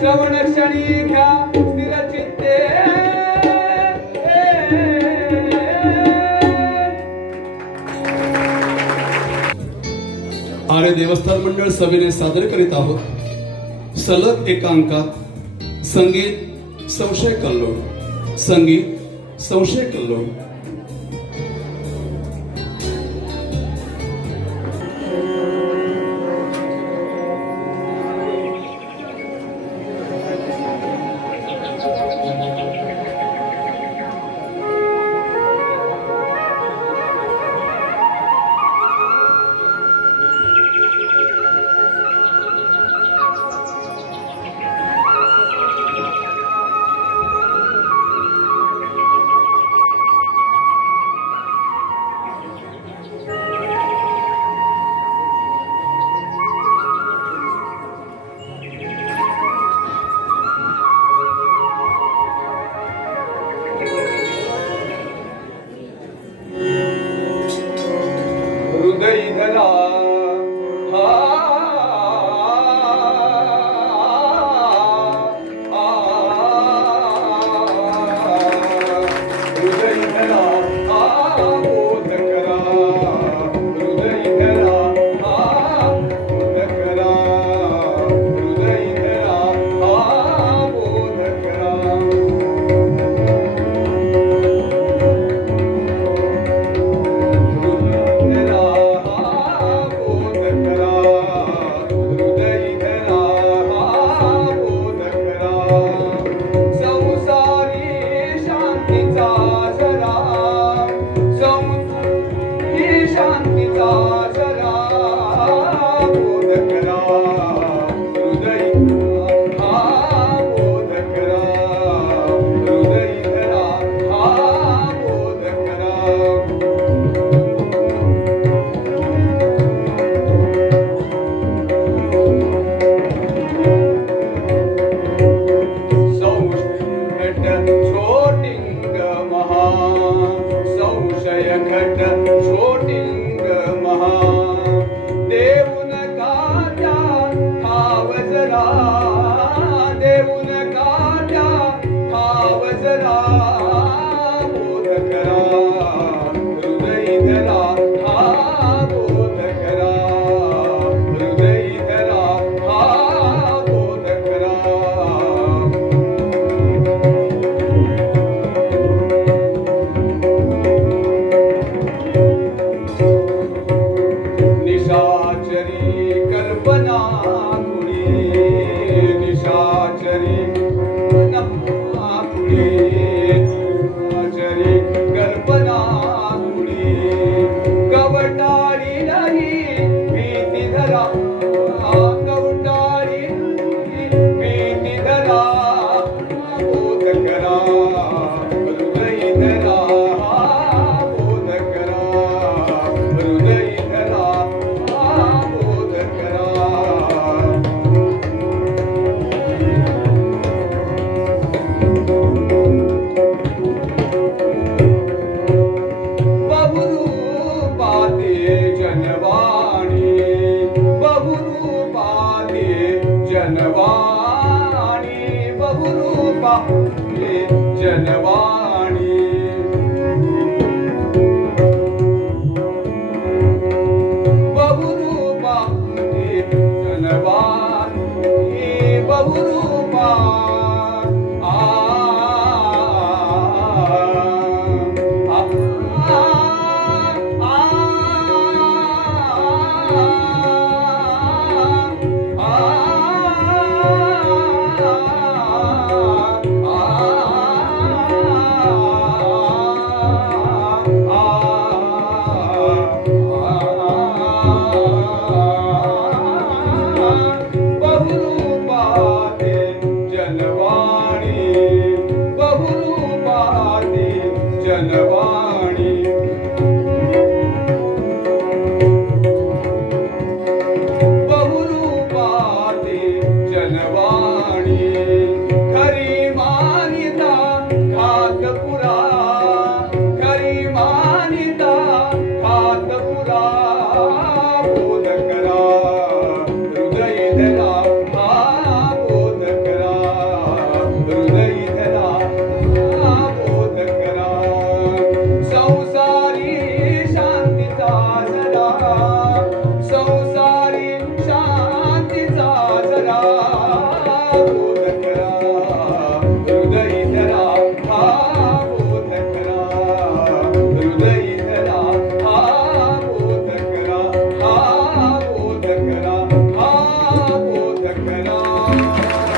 श्रवण क्षणी घ्या स्थिर चित्ते आर्य देवस्थान मंडळ सभेने सादर करीत आहोत सलग एकांकात संगीत संशय कल्लोळ संगीत संशय कल्लोळ।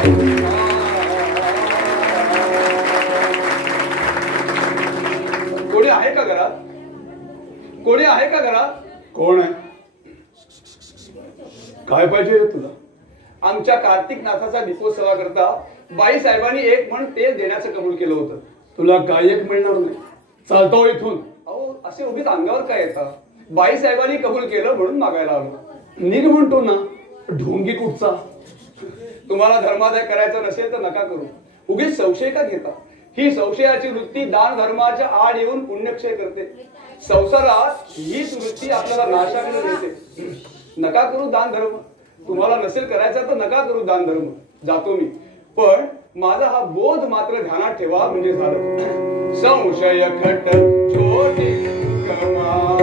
कोणी आहे का घरात? कोणी आहे का घरात? कोण आहे? काय पाहिजे रे तुला? आमच्या कार्तिक नाथाचा दीपोत्सवा करता बाई साहेबांनी एक मण तेल देण्याचं कबूल केलं होतं. तुला काय एक मिळणार नाही. चालतो इथून. अहो असे उगीच अंगावर काय येतात? बाई साहेबांनी कबूल केलं म्हणून मागायला आलो. निघ म्हणतो ना. ढोंगी कुठचा? तुम्हाला धर्मादाय करायचं नसेल तर नका करू. उगीच संशय का घेता? ही संशयाची वृत्ती दान धर्माच्या आड येऊन पुण्यक्षय करते. संसारात हीच वृत्ती आपल्याला नाशाकडे नेते. नका करू दान धर्म. तुम्हाला नसेल करायचा तर नका करू दान धर्म. जातो मी. पण माझा हा बोध मात्र ध्यानात ठेवा म्हणजे झालं. संशय खट छोटी कमा,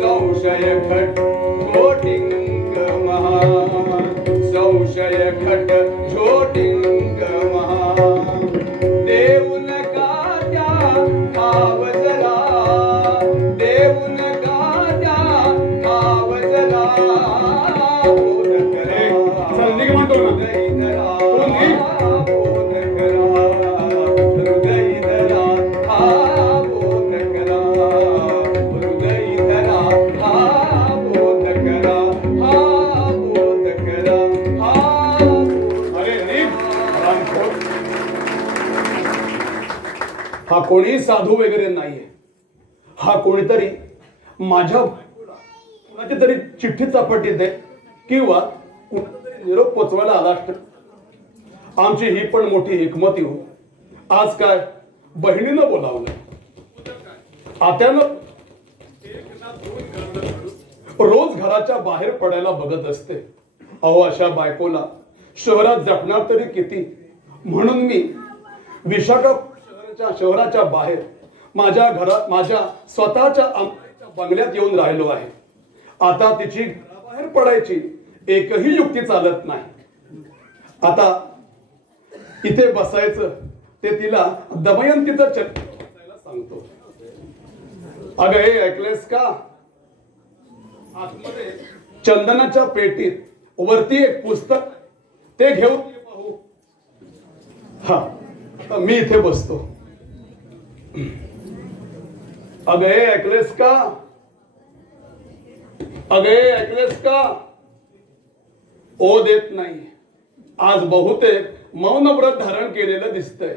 संशय खट छोटी कमा, संशय खट छोटी कमा. देऊन का त्या आवजला, देऊन का त्या आवजला. बोध करे चल निघ म्हणतो ना. हा कोणी साधू वगैरे नाहीये. हा कोणीतरी माझ्या कुणाची तरी चिठ्ठी चपाटीत आहे किंवा कुणातरी निरोप पोचवायला आला असत. आमची ही पण मोठी हिकमत येऊ. आज काय बहिणीनं बोलावलं. आत्यानं रोज घराच्या बाहेर पडायला बघत असते. अहो अशा बायकोला शहरात जपणार तरी किती. म्हणून मी विशाखा शहराच्या बाहेर माझ्या स्वतःच्या बंगल्यात येऊन राहिलो आहे. आता तिची घराबाहेर पडायची एकही युक्ती चालत नाही. आता इथे बसायचं ते तिला दमयंतीचं चक्र बसायला सांगतो. अगं हे ऐकलेस का? आतमध्ये चंदनाच्या पेटीत वरती एक पुस्तक, ते घेऊन पाहू. हा मी इथे बसतो. अगं हे ऐकलेस का? अगं हे ऐकलेस का? ओ देत नाही. आज बहुतेक मौन व्रत धारण केलेलं दिसतंय.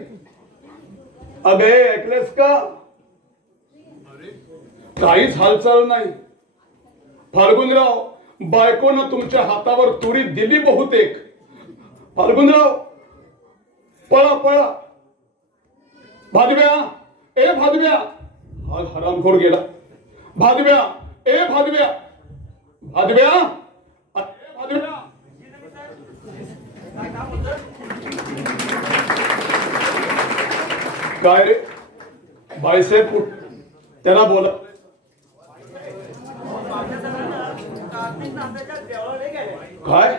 अगं हे ऐकलेस का? काहीच हालचाल नाही. फाल्गुनराव, बायकोनं तुमच्या हातावर तुरी दिली बहुतेक. फाल्गुनराव पळा पळा. भादव्या, ए भादव्या. हा हरामखोर गेला. भादव्या, ए भादव्या. भादव्या, भादव्या. काय रे बाईसाहेब? त्याला बोला. काय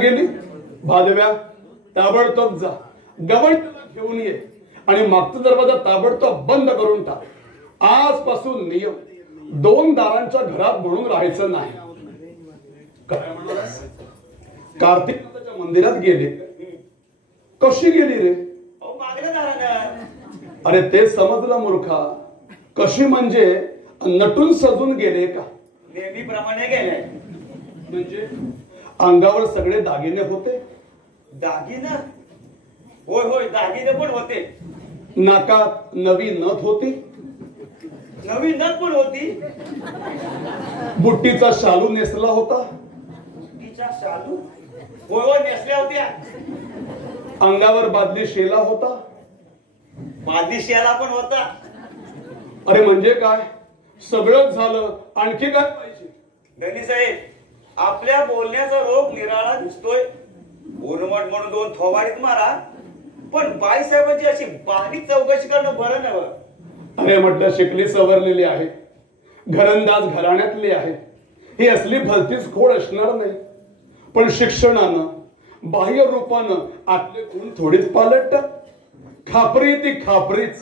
गेली? भादव्या ताबडतोब जा. गवंड घेऊन ये आणि मागचा दरवाजा ताबडतोब बंद करून टाक. आजपासून नियम, 2 दारांच्या घरात म्हणून राहायचं नाही. काय म्हणालास? कार्तिकनाथाच्या मंदिरात गेले. कशी गेली रे? अरे ते समजलं मूर्खा. कशी म्हणजे नटून सजून गेले का? नेहमीप्रमाणे गेले. म्हणजे अंगावर सगळे दागिने होते? दागिने? होय होय दागिने पण होते. नाकात नवी नथ होती? नवी नथ पण होती. बुट्टीचा शालू नेसला होता? बुट्टीचा शालू? होय होय नेसल्या होत्या. अंगावर बादली शेला होता? बादली शेला पण होता. अरे म्हणजे काय? सगळंच झालं, आणखी काय पाहिजे? धनी साहेब, आपल्या बोलण्याचा रोग निराळा दिसतोय. उर्मट म्हणून 2 थोबाडीत मारा, पण बाईसाहेबांची अशी बारीक चौकशी करणं बरं नव्हे. अरे म्हटलं शिकली सवरलेली आहे, घरंदाज घराण्यातली आहे. ही असली भलतीच खोड असणार नाही. पण शिक्षणानं, बाह्य रूपानं आपले गुण थोडीच पालटतात. खापरी ती खापरीच.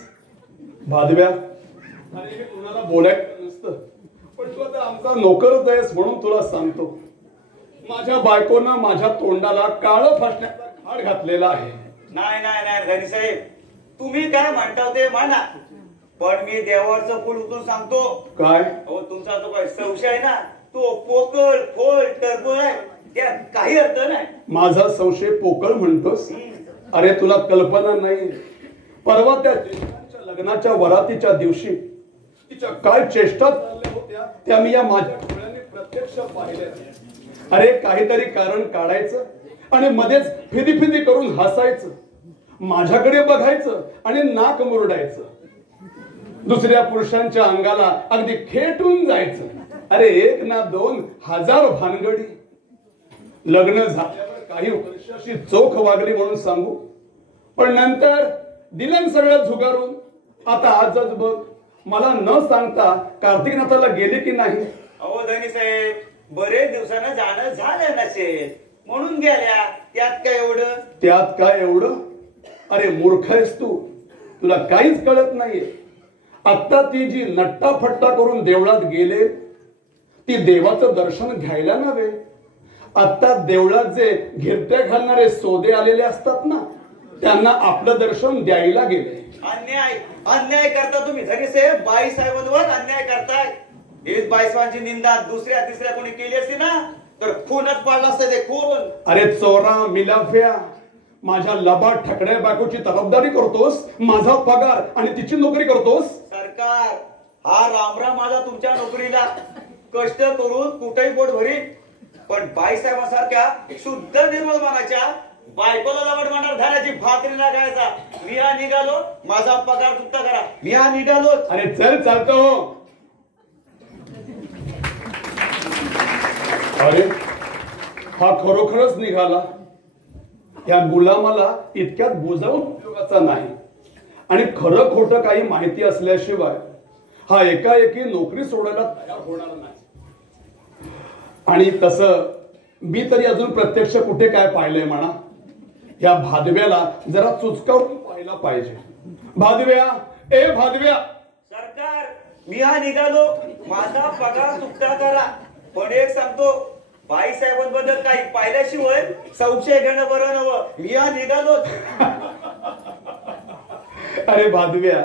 भादव्या, अरे हे कुणाला बोलायचं नसतं, पण तू आता आमचा नोकरच आहेस म्हणून तुला सांगतो. माझ्या बायकोनं माझ्या तोंडाला काळं फासण्याचा खाड घातलेला आहे. नाही नाही नाही धनी साहेब, तुम्ही काय म्हणता ते म्हणा, पण मी देवावरचं फुल उतरून सांगतो. काय? अहो तुमचा तो काय संशय आहे ना, तो पोकळ फोल टरबळ आहे, त्यात काही अर्थ नाही. माझा संशय पोकळ म्हणतोस? अरे तुला कल्पना नाही, परवा त्या ज्येष्ठांच्या लग्नाच्या वरातीच्या दिवशी तिच्या काय चेष्टा चालल्या होत्या त्या मी या माझ्या डोळ्यांनी प्रत्यक्ष पाहिल्या. अरे काहीतरी कारण काढायचं आणि मध्येच फिदी फिदी करून हसायचं, माझ्याकडे बघायचं आणि नाक मुरडायचं, दुसऱ्या पुरुषांच्या अंगाला अगदी खेटून जायचं. अरे एक ना दोन हजार भानगडी. लग्न झाल्यावर काही वर्ष अशी चोख वागली म्हणून सांगू, पण नंतर दिलन सगळं झुगारून. आता आजच बघ, मला न सांगता कार्तिकनाथाला गेले की नाही. अहो धनी साहेब, बरेच दिवसानं जाणं झालं नसेल म्हणून गेल्या, त्यात काय एवढं? त्यात काय एवढं? अरे मूर्ख आहेस तू, तुला काहीच कळत नाहीये. आता ती जी नट्टाफट्टा करून देवळात गेले ती देवाचं दर्शन घ्यायला नव्हे, आता देवळात जे घिरट्या घालणारे सोदे आलेले असतात ना, त्यांना आपलं दर्शन द्यायला गेले. अन्याय अन्याय करता तुम्ही धनी साहेब, बाई साहेबांवर अन्याय करताय. हेच बाईसाहेबांची निंदा दुसऱ्या तिसऱ्या कोणी केली असती ना तर खूनच पाडला असतं ते खून. अरे चोरा मिलाफ्या, माझ्या लबाड ठकड्या बायकोची तरफदारी करतोस, माझा पगार आणि तिची नोकरी करतोस. सरकार हा रामराम माझा तुमच्या नोकरीला, कष्ट करून कुठेही पोट भरीन, पण बाईसाहेबांसारख्या शुद्ध निर्मळ मनाच्या बायकोला लबाड मांडणार धाराची भाकरी ना खायचा. मी हा निघालो, माझा पगार चुकता करा, मी हा निघालो. अरे चल चालतो. अरे हा खरोखरच निघाला. या गुलामाला इतक्यात बोजावून उपयोगाचा नाही, आणि खरं खोटं काही माहिती असल्याशिवाय हा एकाएकी नोकरी सोडायला तयार होणार नाही. आणि तसं मी तरी अजून प्रत्यक्ष कुठे काय पाहिलंय म्हणा. या भादव्याला जरा चुचकावून पाहायला पाहिजे. भादव्या, ए भादव्या. सरकार मी हा निघालो, माझा पगार चुकता करा, पण एक सांगतो, बाईसाहेबांबद्दल काही पाहिल्याशिवाय संशय घेणं बरं नवं. मी हा निघालो. अरे भादव्या,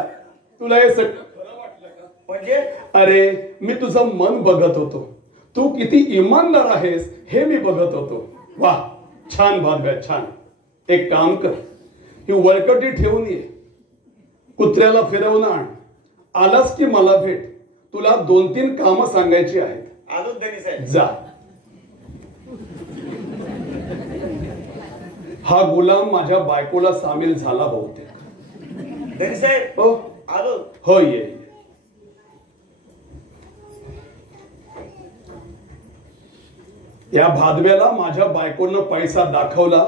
तुला हे सगळं खरं वाटलं का? म्हणजे अरे मी तुझं मन बघत होतो, तू किती इमानदार आहेस हे मी बघत होतो. वाह, छान भादव्या छान. एक काम कर, ही वळकटी ठेवून ये, कुत्र्याला फिरवून आण, आलास की मला भेट. तुला 2-3 कामं सांगायची आहेत. आलो धनी साहेब. जा. हा गुलाम माझ्या बायकोला सामील झाला बहुतेक. धनी साहेब हो आलो. हो, ये. या भादव्याला माझ्या बायकोनं पैसा दाखवला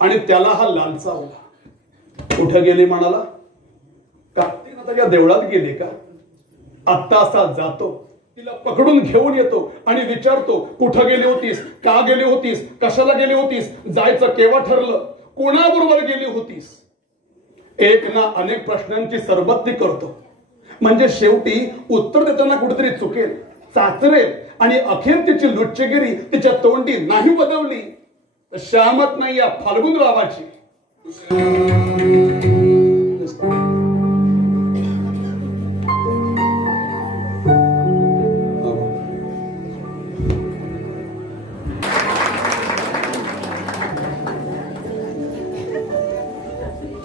आणि त्याला हा लालचावला. कुठं गेली म्हणाला? कार्तिकनाथाच्या देवळात गेली का? आत्ता असा जातो, तिला पकडून घेऊन येतो आणि विचारतो, कुठं गेली होतीस, का गेली होतीस, कशाला गेली होतीस, जायचं केव्हा ठरलं, कोणाबरोबर गेली होतीस. एक ना अनेक प्रश्नांची सरबत्ती करतो, म्हणजे शेवटी उत्तर देताना कुठेतरी चुकेल, चाचरेल आणि अखेर तिची लुच्चगिरी तिच्या तोंडी नाही बदवली शामत नाही या फाल्गुन रावाची.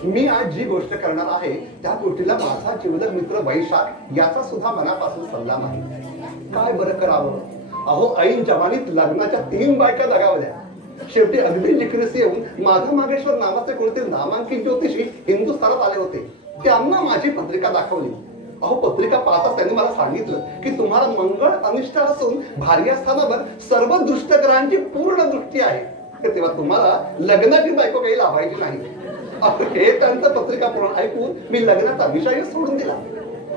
मी आज जी गोष्ट करणार आहे त्या गोष्टीला माझा जीवलग मित्र वैशाख याचा सुद्धा मनापासून सल्ला नाही. काय बरं करावं. अहो ऐन जवानीत लग्नाच्या 3 बायका दगावल्या. शेवटी अगदी जिक्रीस येऊन माधव मागेश्वर नावाचे कोणते नामांकित ज्योतिषी हिंदुस्थानात आले होते. त्यांना माझी पत्रिका दाखवली. अहो पत्रिका पाहताच त्यांनी मला सांगितलं की तुम्हाला मंगळ अनिष्ट असून भार्यास्थानावर सर्व दुष्टग्रहांची पूर्ण दृष्टी आहे, तेव्हा तुम्हाला लग्नाची बायको काही लाभायची नाही. हे त्यांचं पत्रिका पुराण ऐकून मी लग्नाचा विषय सोडून दिला.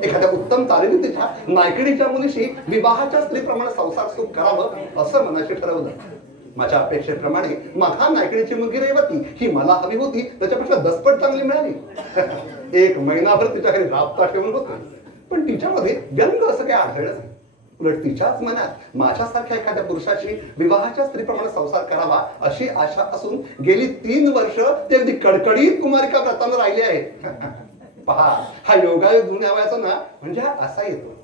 एखाद्या उत्तम चालीरीतीच्या नायकिणीच्या मुलीशी विवाहाच्या स्त्रीप्रमाणे संसार सुख करावं असं मनाशी ठरवलं. माझ्या अपेक्षेप्रमाणे माझ्या नायकिणीची मुलगी रेवती ही मला हवी होती त्याच्यापेक्षा दसपट चांगली मिळाली. 1 महिनाभर तिच्या घरी राबता ठेवून होते, पण तिच्यामध्ये व्यंग असं काही आढळलं नाही. उलट तिच्याच मनात माझ्यासारख्या एखाद्या पुरुषाशी विवाहाच्या स्त्रीप्रमाणे संसार करावा अशी आशा असून गेली 3 वर्ष ते अगदी कडकडीत कुमारिका व्रतानं राहिले आहे. पहा, हा योगायोग जुन्या वयाचा ना म्हणजे हा असा येतो.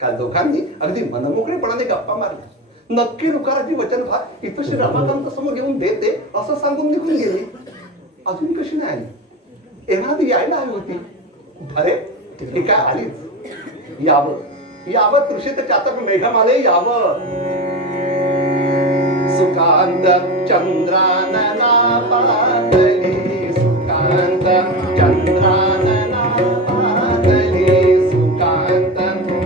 काल दोघांनी अगदी मनमोकळेपणाने गप्पा मारल्या. नक्की रुकाराची वचनभा इथं श्री रमाकांत समोर घेऊन देते असं सांगून निघून गेली. अजून कशी नाही आली? एखादी यायला हवी होती. अरे ती काय आलीच. यावं तृषित चातक मेघमाले यावं. सुकांत चंद्रानना पातळी, सुकांत चंद्रानना पातळी, सुकांत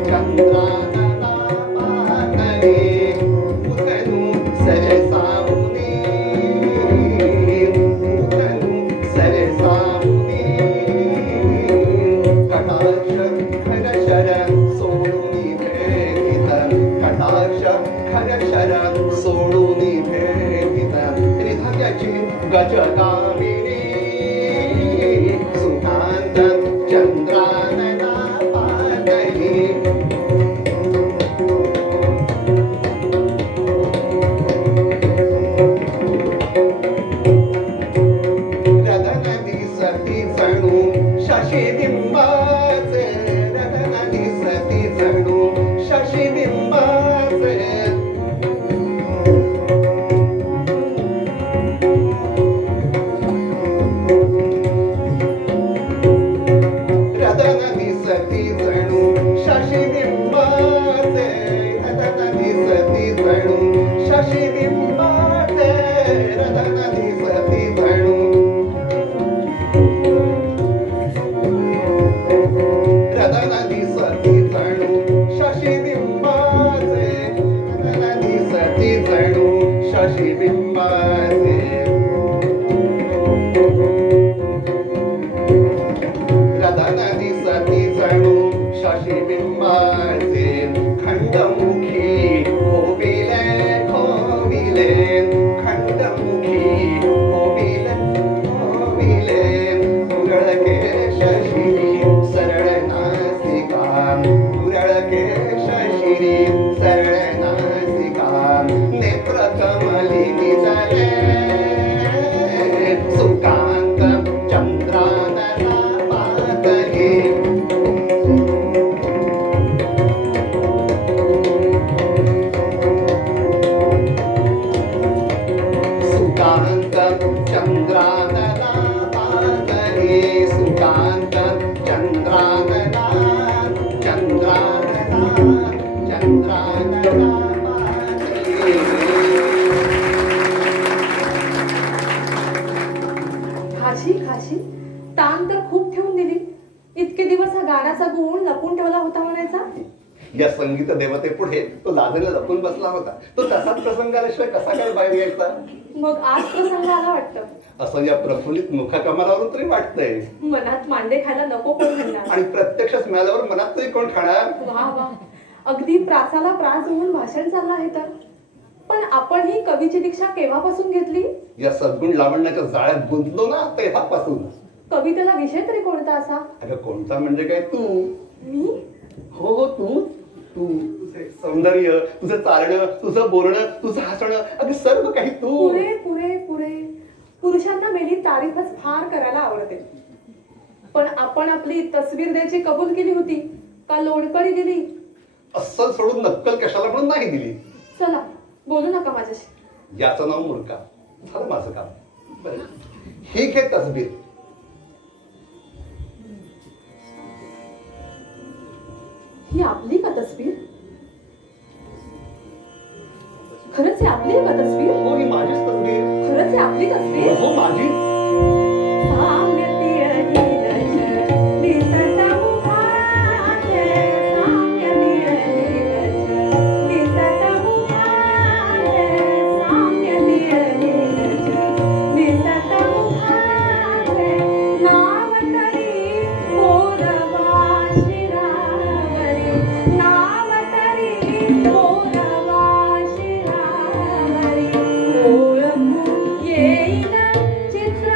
चंद्रानना पातळी, उतनु सरसावुनी, उतनु सरसावुनी, कटाक्ष खरशर सोडून भेटित, कटाक्ष खरशर सोडून भेटित, त्रिधाग्याची गजगामिनी, सुकांत चंद्रानना पातळी. रदन दिसती जणू शशिबिंबाचे, रदन दिसती जणू शशिबिंबाचे, रदन दिसती जणू शशिबिंबाचे, रदन दिसती जणू शशिबिंबाचे, रदन दिसती जणू, रदन दिसती जणू शशिबिंबाचे, रदन दिसती जणू शशिबिंबाचे, रदन दिसती जणू शशिबिंबाचे, खंडमुखी खोविले खोविले, खंडमुखी खोविले खोविले, पुरळके शशिनी सरळ नासिका, पुरळके शशिनी सरळ नासिका, नेत्र कमलिनी जले, सुकांत चंद्रानना पातळी. सुकांत चंद्रानना पातळी, सुकांत चंद्रानना, चंद्रानना, चंद्रानना पातळी. खाशी ताण तर खूप ठेवून दिली. इतके दिवस हा गाण्याचा गुण लपून ठेवला होता म्हणायचा. या संगीत देवतेपुढे तो लाजला लपून बसला होता. तो तसाच प्रसंग आल्याशिवाय कसा काय बाहेर यायचा? मग आज प्रसंग आला वाटतं. असं या प्रफुल्लित मुखाकमालावरून तरी वाटतंय. मनात मांडे खायला नको कोण म्हणणार. आणि प्रत्यक्षच मिळाल्यावर मनात तरी कोण खाणार? वा वा, अगदी प्रासाला प्रास होऊन भाषण चाललं आहे तर. पण आपण ही कवीची दीक्षा केव्हापासून घेतली? या सद्गुण लावण्याच्या जाळ्यात गुंतलो ना तेव्हापासून. कवितेला विषय तरी कोणता असा? अगं कोणता म्हणजे काय? तू. मी? हो तू. तुझे सौंदर्य, तुझं चालणं, तुझं बोलणं, तुझं हसणं, अगदी सर्व काही तू. पुरे पुरे पुरे. पुरुषांना मेली तारीफच फार करायला आवडते. पण आपण आपली तस्वीर द्यायची कबूल केली होती का लोणकळी दिली? अस्सल सोडून नक्कल कशाला म्हणून नाही दिली. चला बोलू नका माझ्याशी. याचं नाव मूर्खा. झालं माझं काम. बरं, ही घे तस्बीर. ही आपली का तस्वीर? खरंच ही आपली आहे का तस्वीर? हो, ही माझीच तस्बीर. खरंच ही आपली तस्वीर? हो माझी. चित्र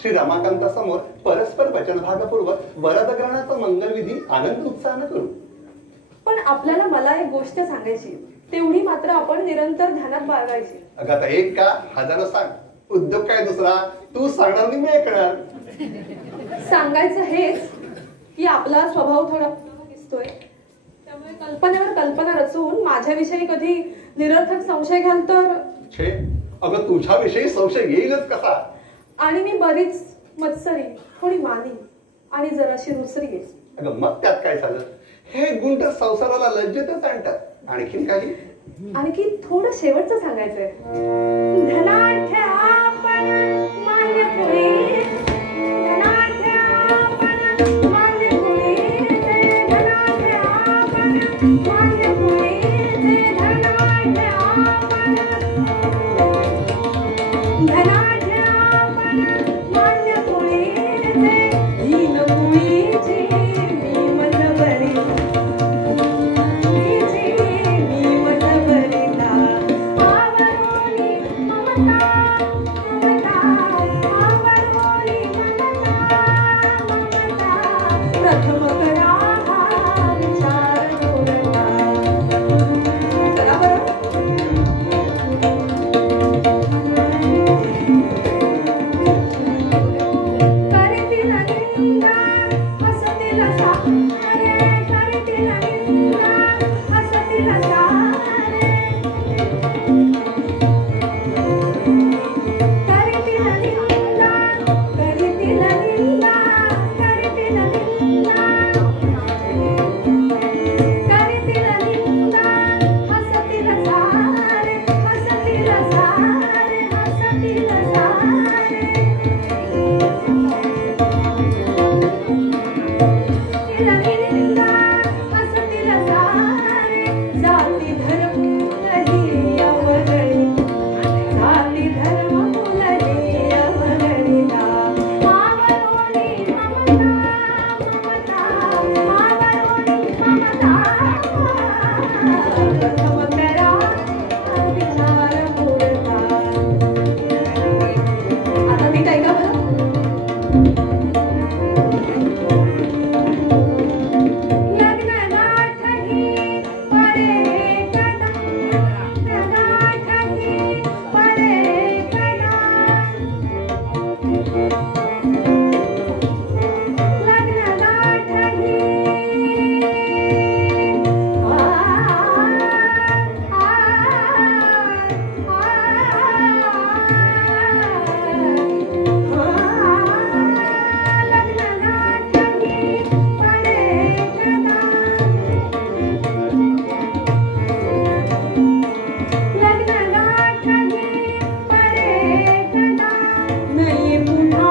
श्री रमाकांतासमोर परस्पर वचनभागपूर्वक वरदग्रहणाचा मंगलविधी आनंद उत्साहानं करू. पण आपल्याला मला एक गोष्ट सांगायची, तेवढी मात्र आपण निरंतर ध्यानात बाळगायची. अगं आता एक का हजारो सांग, उद्योग काय दुसरा, तू सांगणार नाही मी ऐकणार. सांगायचं हेच की आपला स्वभाव थोडा दिसतोय, त्यामुळे कल्पनेवर कल्पना रचून माझ्याविषयी कधी निरर्थक संशय घाल तर. छे अगं तुझ्याविषयी संशय येईलच कसा. आणि मी बरीच मत्सरी, थोडी मानी आणि जराशी रुसरी आहे. अगं मग त्यात काय झालं, हे गुण तर संसाराला लज्जतच आणतात. आणखीन काही? आणखी थोडं शेवटचं सांगायचंय. धनाढ्य आपण मान्यपुरी, धनाढ्य आपण मान्यपुरी, धनाढ्य आपण मान्यपुरी, धनाढ्य आपण, धनाढ्य आपण मान्यपुरी, दीनपुरीची मी मनबरी, नाही पुन्हा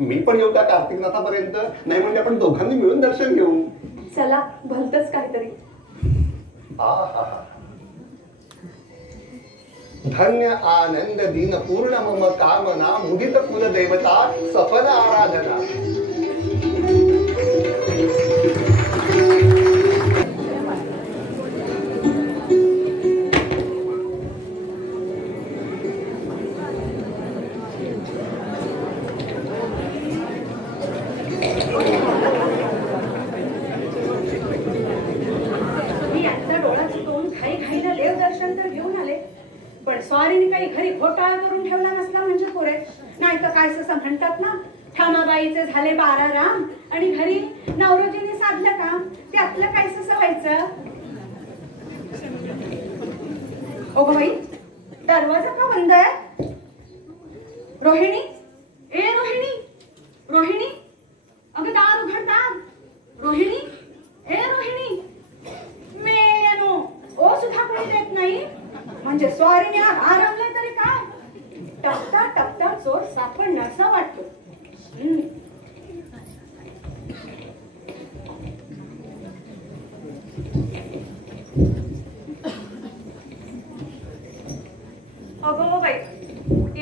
मी पण येऊ का कार्तिकनाथापर्यंत? नाही म्हणजे आपण दोघांनी मिळून दर्शन घेऊ. चला भलतच काहीतरी. धन्य आनंद दीन पूर्ण मम कामना मुदित कुल देवता सफल आराधना. स्वारीने काही घरी घोटाळा करून ठेवला नसला म्हणजे पुरे. नाही तर काय असं म्हणतात ना, ठामाबाईचे झाले 12 राम आणि घरी नवरोजीने साधलं काम, त्यातलं काय असं व्हायचं. ओ भाई, दरवाजा का बंद आहे? रोहिणी, ए रोहिणी, रोहिणी, अगं दार उघड दार. रोहिणी, ए रोहिणी. मेल्यानो ओ सुद्धा कोणी देत नाही म्हणजे स्वारीने आरामले तरी काय. टपता टपता चोर सापडण्याचा वाटतो. अगो बाई,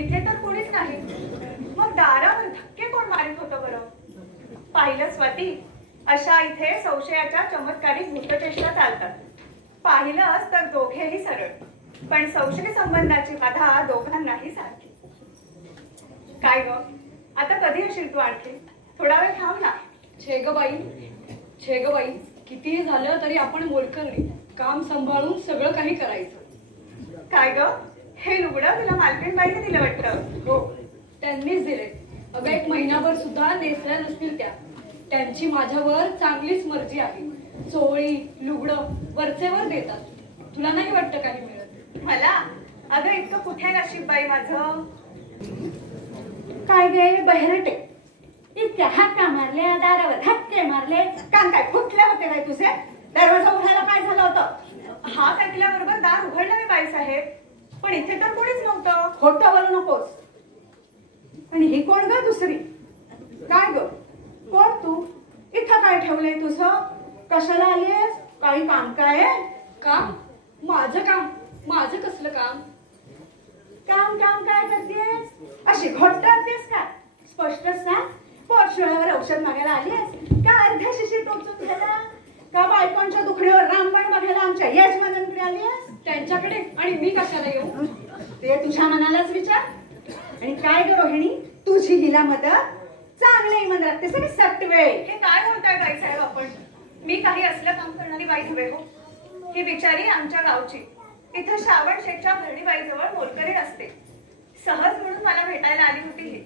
इथे तर कोणीच नाही. मग दारावर धक्के कोण मारित होतं बरं? पाहिलं स्वाती, अशा इथे संशयाच्या चमत्कारिक भूतचेष्टा चालतात. पाहिलंच तर दोघेही सरळ, पण संशय संबंधाची बाधा दोघांनाही सारखी. काय ग, आता कधी येशील तू आणखी? थोडा वेळ थांब ना. छे ग बाई, कितीही झालं तरी आपण मोलकरणी काम सांभाळून सगळं काही करायचं. काय ग, हे लुगडं तुला मालकीणबाईने दिलं वाटतं? हो, त्यांनीच दिले. अगं 1 महिनाभर सुद्धा नेसल्या नसतील त्या. त्यांची माझ्यावर चांगलीच मर्जी आहे. चोळी लुगडं वरचेवर देतात. तुला नाही वाटतं काही मिळत? मला? अगं इतकं कुठे नशीब बाई माझं. काय गे बहिरटे, इतक्या हाका मारल्या, दारावर धक्के मारले, कान काय फुटले होते काय तुझे? दरवाजा उघडायला काय झालं होतं? हात ऐकल्याबरोबर दार उघडलं मी बाईसाहेब, पण इथे तर कोणीच नव्हतं. खोटं बोलू नकोस. आणि ही कोण ग दुसरी? काय ग, कोण तू? इथं काय ठेवलंय तुझं? कशाला आलीस? काही काम काय? काम? माझं काम? माझं कसलं काम? काम काम काय करतेस? अशी घोटाळतेस का? स्पष्ट सांग. पोटशोळ्यावर औषध मागायला आलीस का? अर्ध्या शिशी टोचून झाला का? बायकोंच्या दुखण्यावर रामबाण बघायला आमच्या यजमानांकडे आलीस? त्यांच्याकडे? आणि मी कशाला येऊ? ते तुझ्या मनालाच विचार. आणि काय ग रोहिणी, तुझी हिला मदत? चांगले इमान राखतेस आणि सटवे. हे काय बोलताय बाईसाहेब आपण? मी काही असलं काम करणारी बाई हवे हो? ही बिचारी आमच्या गावची, इथं श्रावण शेठच्या भरणीबाईजवळ मोलकरीण असते. सहज म्हणून मला भेटायला आली होती ही.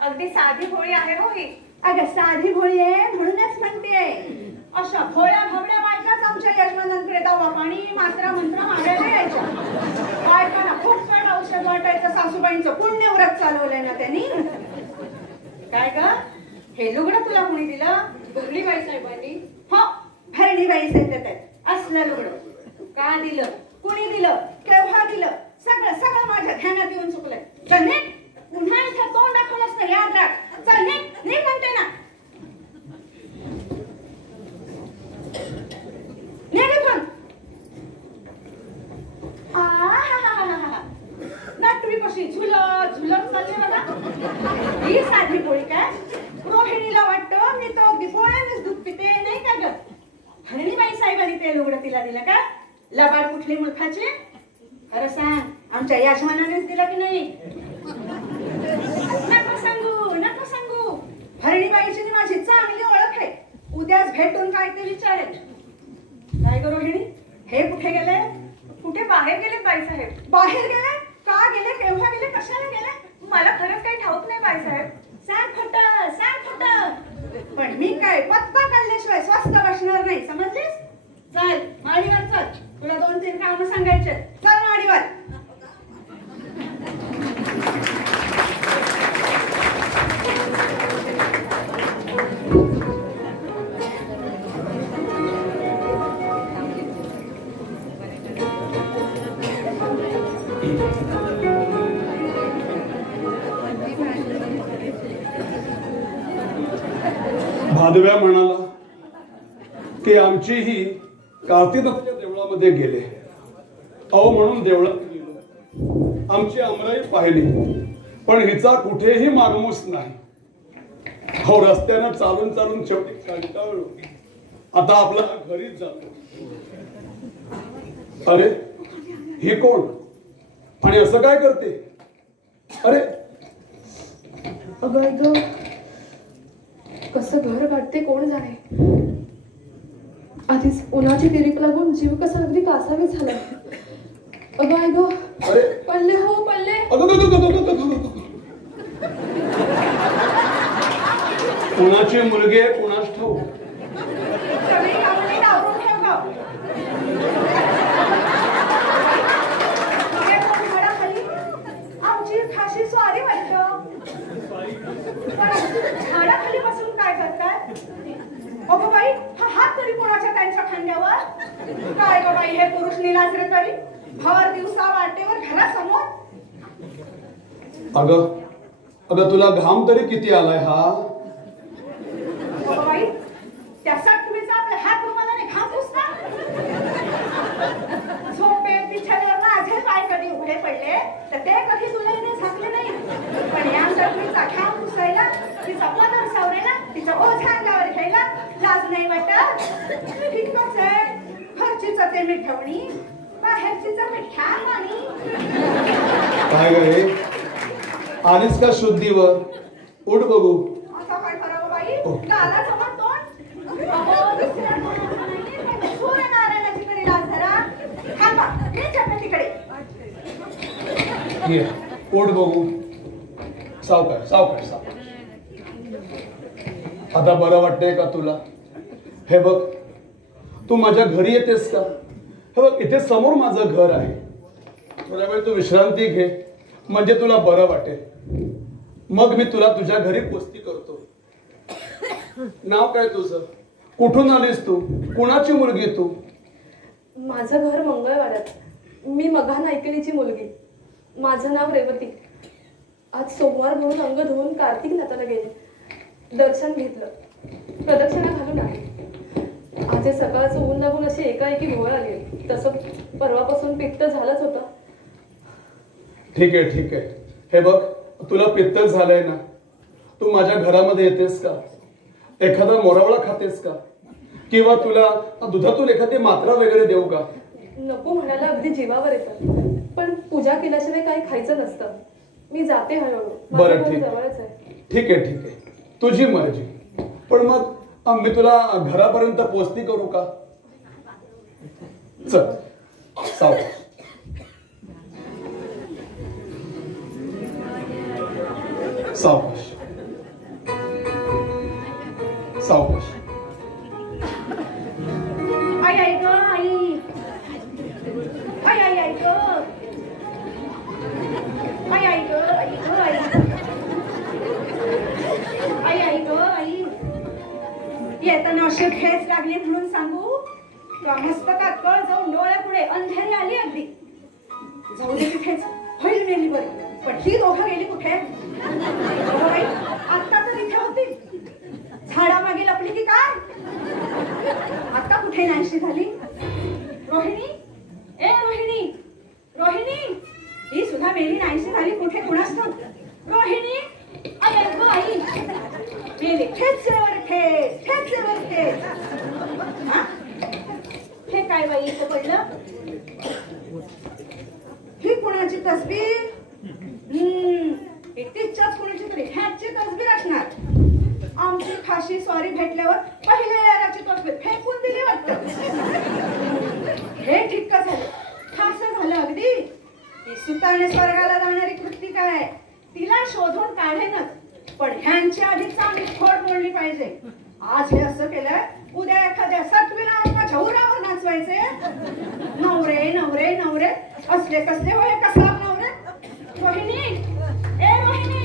अगदी साधी भोळी आहे हो ही, अगं साधी भोळी आहे म्हणूनच म्हणते. अशा भोळ्या भाबड्या बायकाच आमच्या यजमानांकडे दवा पाणी मात्रा मंत्र मागायला यायच्या. बायकांना खूप वेळ औषध वाटायचं. सासूबाईंचं पुण्यव्रत चालवलंय ना त्यांनी. काय ग हे लुगडं तुला कोणी दिलं? भरणीबाई साहेबांनी. हो भरणीबाई साहेब असलं लुगडं का दिलं? कुणी दिलं? केव्हा दिलं? सगळं सगळं माझ्या ध्यानात येऊन चुकलंय. चल नीट. पुन्हा इथं तोंड दाखवलंस तर याद राख. चल नीट नीट म्हणते ना. नाटवी कशी झुलत झुलत चालले बघा. ही साधी पोळी काय? रोहिणीला वाटतं मी तो अगदी पोळ्यानेच दूध पिते नाही का ग? भरणीबाई साहेबांनी ते लुगडं तिला दिलं का? लबाड कुठली मूर्खाची? खरं सांग आमच्या यजमानानेच दिलं की नाही? नको सांगू नको सांगू. भरणीबाईची माझी चांगली ओळख आहे. उद्याच भेटून काय ते विचारेल. काय ग रोहिणी हे कुठे गेले? कुठे बाहेर गेले बाईसाहेब? बाहेर गेले? का गेले? केव्हा गेले? कशाला गेले? मला खरंच काही ठाऊक नाही बाईसाहेब. सांग खोट सांग खोट. पण मी काय पत्ता काढल्याशिवाय स्वस्त बसणार नाही समजलीस? चल माडीवर चल. तुला 2-3 कामं सांगायचे. चल माडीवर. भादव्या म्हणाला की आमची ही कार्तिकच्या देवळामध्ये गेले. अहो म्हणून देवळात गेलो. आमची अमराई पाहिली पण हिचा कुठेही माणूस नाही. हो रस्त्यानं चालून चालून शेवटी कंटाळलो. आता आपला घरीच जातो. अरे ही कोण आणि असं काय करते? अरे अगं कसं घर वाटते कोण जाणे. आधीच उन्हाची तिरीप लागून जीव कसा अगदी कासावी झालाय. अगं आई गो पडले हो पडले. कुणाची मुलगी आहे कुणाच ठाऊ. आमची खाशी स्वारी वाटतं. झाडाखाली बसून काय करतात? अगो बाई हा हात तरी कोणाच्या त्यांच्या खांद्यावर? काय गो बाई हे पुरुष निलाजरे तरी भर दिवसा वाटेवर घरासमोर. अगं अगं तुला घाम तरी किती आलाय हा? अगो बाई त्या सटवीचा आपल्या हात रुमालाने घाम पुसता. झोपेत बिछाण्यावर माझे पाय कधी उघडे पडले तर ते कधी तुला झाकले नाही. पण या सटवीचा घाम पुसायला तिचा पदर सावरायला तिचा ओझा अंगावर घ्यायला लाज नाही वाटत? ठीकच आहे. घरचीच ते मिठवणी बाहेरचीच मिठ्या मानी. काय गे आलीस का शुद्धीवर? उठ बघू. आता काय करावं बाई? गाला जमा तोंड. अहो दुसऱ्या नाही सूर्यनारायणाची तरी लाज धरा. थांबा मी जाते तिकडे. ये उठ बघू. सावकाश सावकाश सावकाश. आता बरं वाटतंय का तुला? हे बघ तू माझ्या घरी येतेस का? हे बघ इथे समोर माझं घर आहे. थोड्या वेळ तू विश्रांती घे म्हणजे तुला बरं वाटेल. मग मी तुला तुझ्या घरी पोस्ती करतो. नाव काय तुझं? कुठून आलीस तू? कुणाची मुलगी तू? माझं घर मंगळवाड्यात. मी मघा नायकलीची मुलगी. माझं नाव रेवती. आज सोमवार म्हणून अंग धुवून कार्तिक नाताला गेले. दर्शन घेतलं. प्रदक्षिणा घालून आहे. आज सकाळचं ऊन लागून अशी एकाएकी भोळ आली. तसं परवापासून पित्त झालंच होतं. ठीक आहे ठीक आहे. हे बघ तुला पित्त झालंय ना. तू माझ्या घरामध्ये येतेस का? एखादा मोरावळा खातेस का? किंवा तुला दुधातून एखादी मात्रा वगैरे देऊ का? नको म्हणायला अगदी जीवावर येतं. पण पूजा केल्याशिवाय काही खायचं नसतं. मी जाते हळूहळू. बरं ठीक जवळच आहे. ठीक आहे ठीक आहे. तुझी मर्जी. पण मग मी तुला घरापर्यंत पोचती करू का? चल सावकाश. सावकाश. सावकाश. आई आई ग आई आई आई आई ग आई आई ग आई ग आई आई आई ग आई. येताना अशी ठेच लागली म्हणून सांगू किंवा मस्तकात कळ जाऊन डोळ्यापुढे अंधेरी आली अगदी. जाऊ दे तिथेच होईल मेली बरी. पण ही दोघं गेली कुठे? आता तर इथे होती. झाडामागे लपली की काय? आता कुठे नाहीशी झाली? रोहिणी ए रोहिणी रोहिणी ही सुद्धा मेली नाहीशी झाली कुठे कुणास ठाऊक. रोहिणी आई ग आई मेली ठेचेवर ठेच ठेचेवर ठेच. हे काय बाई इथं पडलं? ही कुणाची तस्बीर? एकटीच्याच कुणाची तरी ह्याची तस्बीर असणार. आमची खाशी स्वारी भेटल्यावर पहिल्या याराची तस्बीर फेकून दिली वाटतं. हे ठिक्क झालं. खास झालं अगदी. ती सुताने स्वर्गाला जाणारी कृती काय तिला शोधून काढेनच. पण ह्यांच्या आधी चांगली खोड मोडली पाहिजे. आज हे असं केलंय उद्या एखाद्या सटवीला माझ्या उरावर नाचवायचे. नवरे नवरे नवरे असले कसले होय कसा नवरे. रोहिणी ए रोहिणी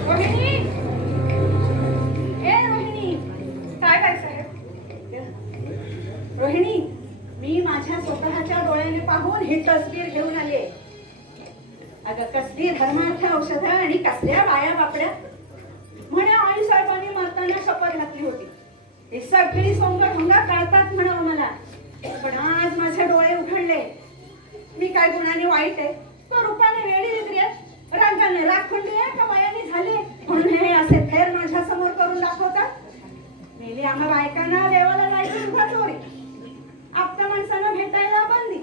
रोहिणी ए रोहिणी. काय बाईसाहेब? रोहिणी मी माझ्या स्वतःच्या डोळ्याने पाहून ही तस्वीर घेऊन आली. अगं कसली धर्मार्थ औषध आणि कसल्या बाया बापड्या. म्हणे आई साहेबांनी मरताना शपथ घातली होती ही सगळी सोंगढोंगा कळतात म्हणावं मला. पण आज माझे डोळे उघडले. मी काय गुणाने वाईट आहे? तो रूपाने वेळी विक्री आहे, रंगाने राखुंडी आहे का वयाने झाले म्हणून हे असे फेर माझ्या समोर करून दाखवतात. मेली आम्हा बायकांना देवाला जायची सुद्धा चोरी. आपल्या माणसांना भेटायला बंदी.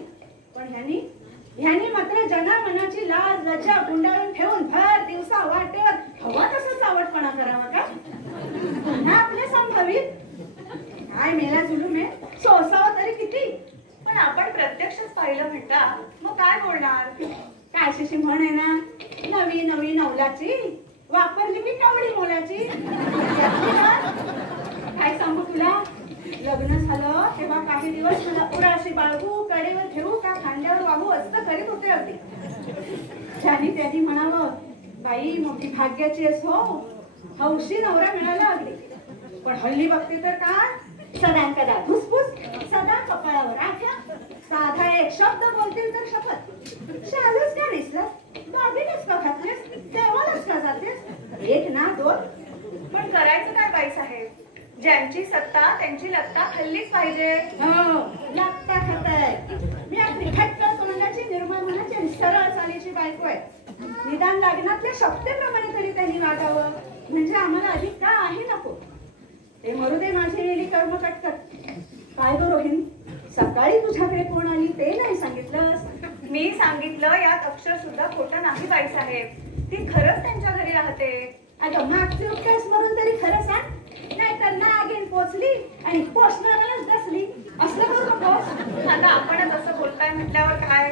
पण ह्यानी मात्र जना मनाची लाज लज्जा गुंडाळून ठेवून भर दिवसा वाटेवर हवा तसं चावटपणा करावा का? पुन्हा आपले संभवित काय मेला जुलूम आहे. सोसावं तरी किती. पण आपण प्रत्यक्षच पाहिलं म्हणता मग काय बोलणार? काय शिशी म्हण आहे ना, नवी नवी नवलाची वापरली की कवडी मोलाची. काय सांगू तुला, लग्न झालं तेव्हा काही दिवस मला उराशी बाळगू कडेवर ठेवू का खांद्यावर वाहू असं करीत होते अगदी. ज्यानी त्यांनी म्हणावं बाई मोठी भाग्याची आहेस हो, हौशी नवरा मिळाला अगदी. पण हल्ली बघते तर काय सदा कदा धुसफूस, सदा कपाळावर आठ्या, साधा एक शब्द बोलतील तर शपथ. शालूच का दिसलास, दागिनेच का घातलेस, देवालाच का जातेस, एक ना दोन. पण करायचं काय बाईसाहेब? ज्यांची सत्ता त्यांची लत्ता खाल्लीच पाहिजे. हो लत्ता खाताय. मी आपली खट्टर तोंडाची निर्मळ मनाची आणि सरळ चालीची बायको आहे. निदान लग्नातल्या शब्दाप्रमाणे तरी त्यांनी वागावं म्हणजे आम्हाला अधिक काही नको. ते मरू दे माझी वेळी कर्म कटकट. काय गं रोहिणी, सकाळी तुझ्याकडे कोण आली ते नाही सांगितलंस? मी सांगितलं यात अक्षर सुद्धा खोटं नाही बाईसाहेब. ती खरंच त्यांच्या घरी राहते. अगं मागचे उपकार स्मरून तरी खरं सांग, नाहीतर नागिन पोचली आणि पोचणाऱ्यालाच दसली असलं करू नकोस. आता आपणच असं बोलताय म्हटल्यावर काय?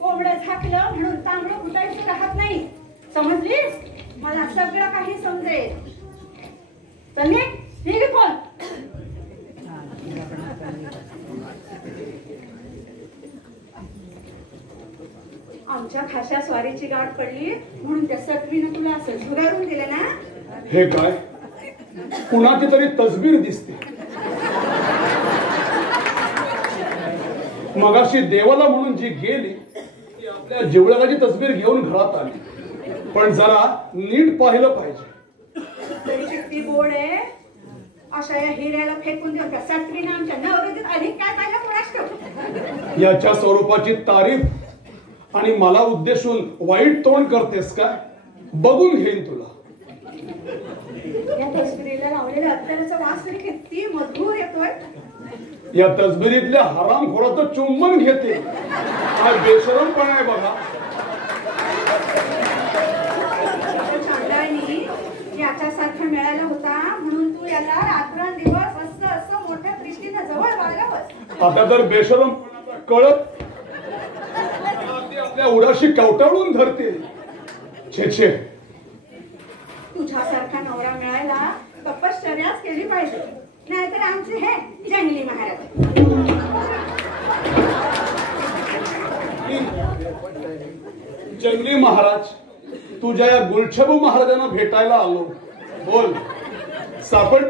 कोंबडं झाकलं म्हणून तांबडं फुटायचं राहत नाही, समजलीस? मला सगळं काही समजेल. चल निघ फोन. आमच्या खाशा स्वारीची गाठ पडली म्हणून त्या सटवीनं तुला असं झुगारून दिलं ना. हे काय कुणाची तरी तस्बीर दिसते. मगाशी देवाला म्हणून जी गेली ती आपल्या जिवलगाची तस्बीर घेऊन घरात आली. पण जरा नीट पाहिलं पाहिजे. तरी किती गोड आहे. अशा या हिऱ्याला फेकून देऊन का सटवीनं आमच्या नवरदेत अधिक काय पाहिलं कोणास ठाऊक. याच्या स्वरूपाची तारीफ आणि मला उद्देशून वाईट तोंड करतेस का? बघून घेईन तुला. या तस्बिरीला लावलेल्या अत्तराचा वास तरी किती मधुर येतोय. या तस्बिरीतल्या हरामखोराचं चुंबन घेते. हा बेशरमपणा आहे बघा. याच्यासारखा मिळाला होता म्हणून तू याला रात्रंदिवस असं मोठ्या दृष्टीने जवळ वागवस. आता तर बेशरमपणा कळत ती आपल्या उराशी कवटाळून धरते. छे छे, तुझ्यासारखा नवरा मिळायला तपश्चर्याच केली पाहिजे, नाहीतर आमचे हे जंगली महाराज. जंगली महाराज, तुझ्या या गुलछबू महाराजांना भेटायला आलो. बोल, सापड.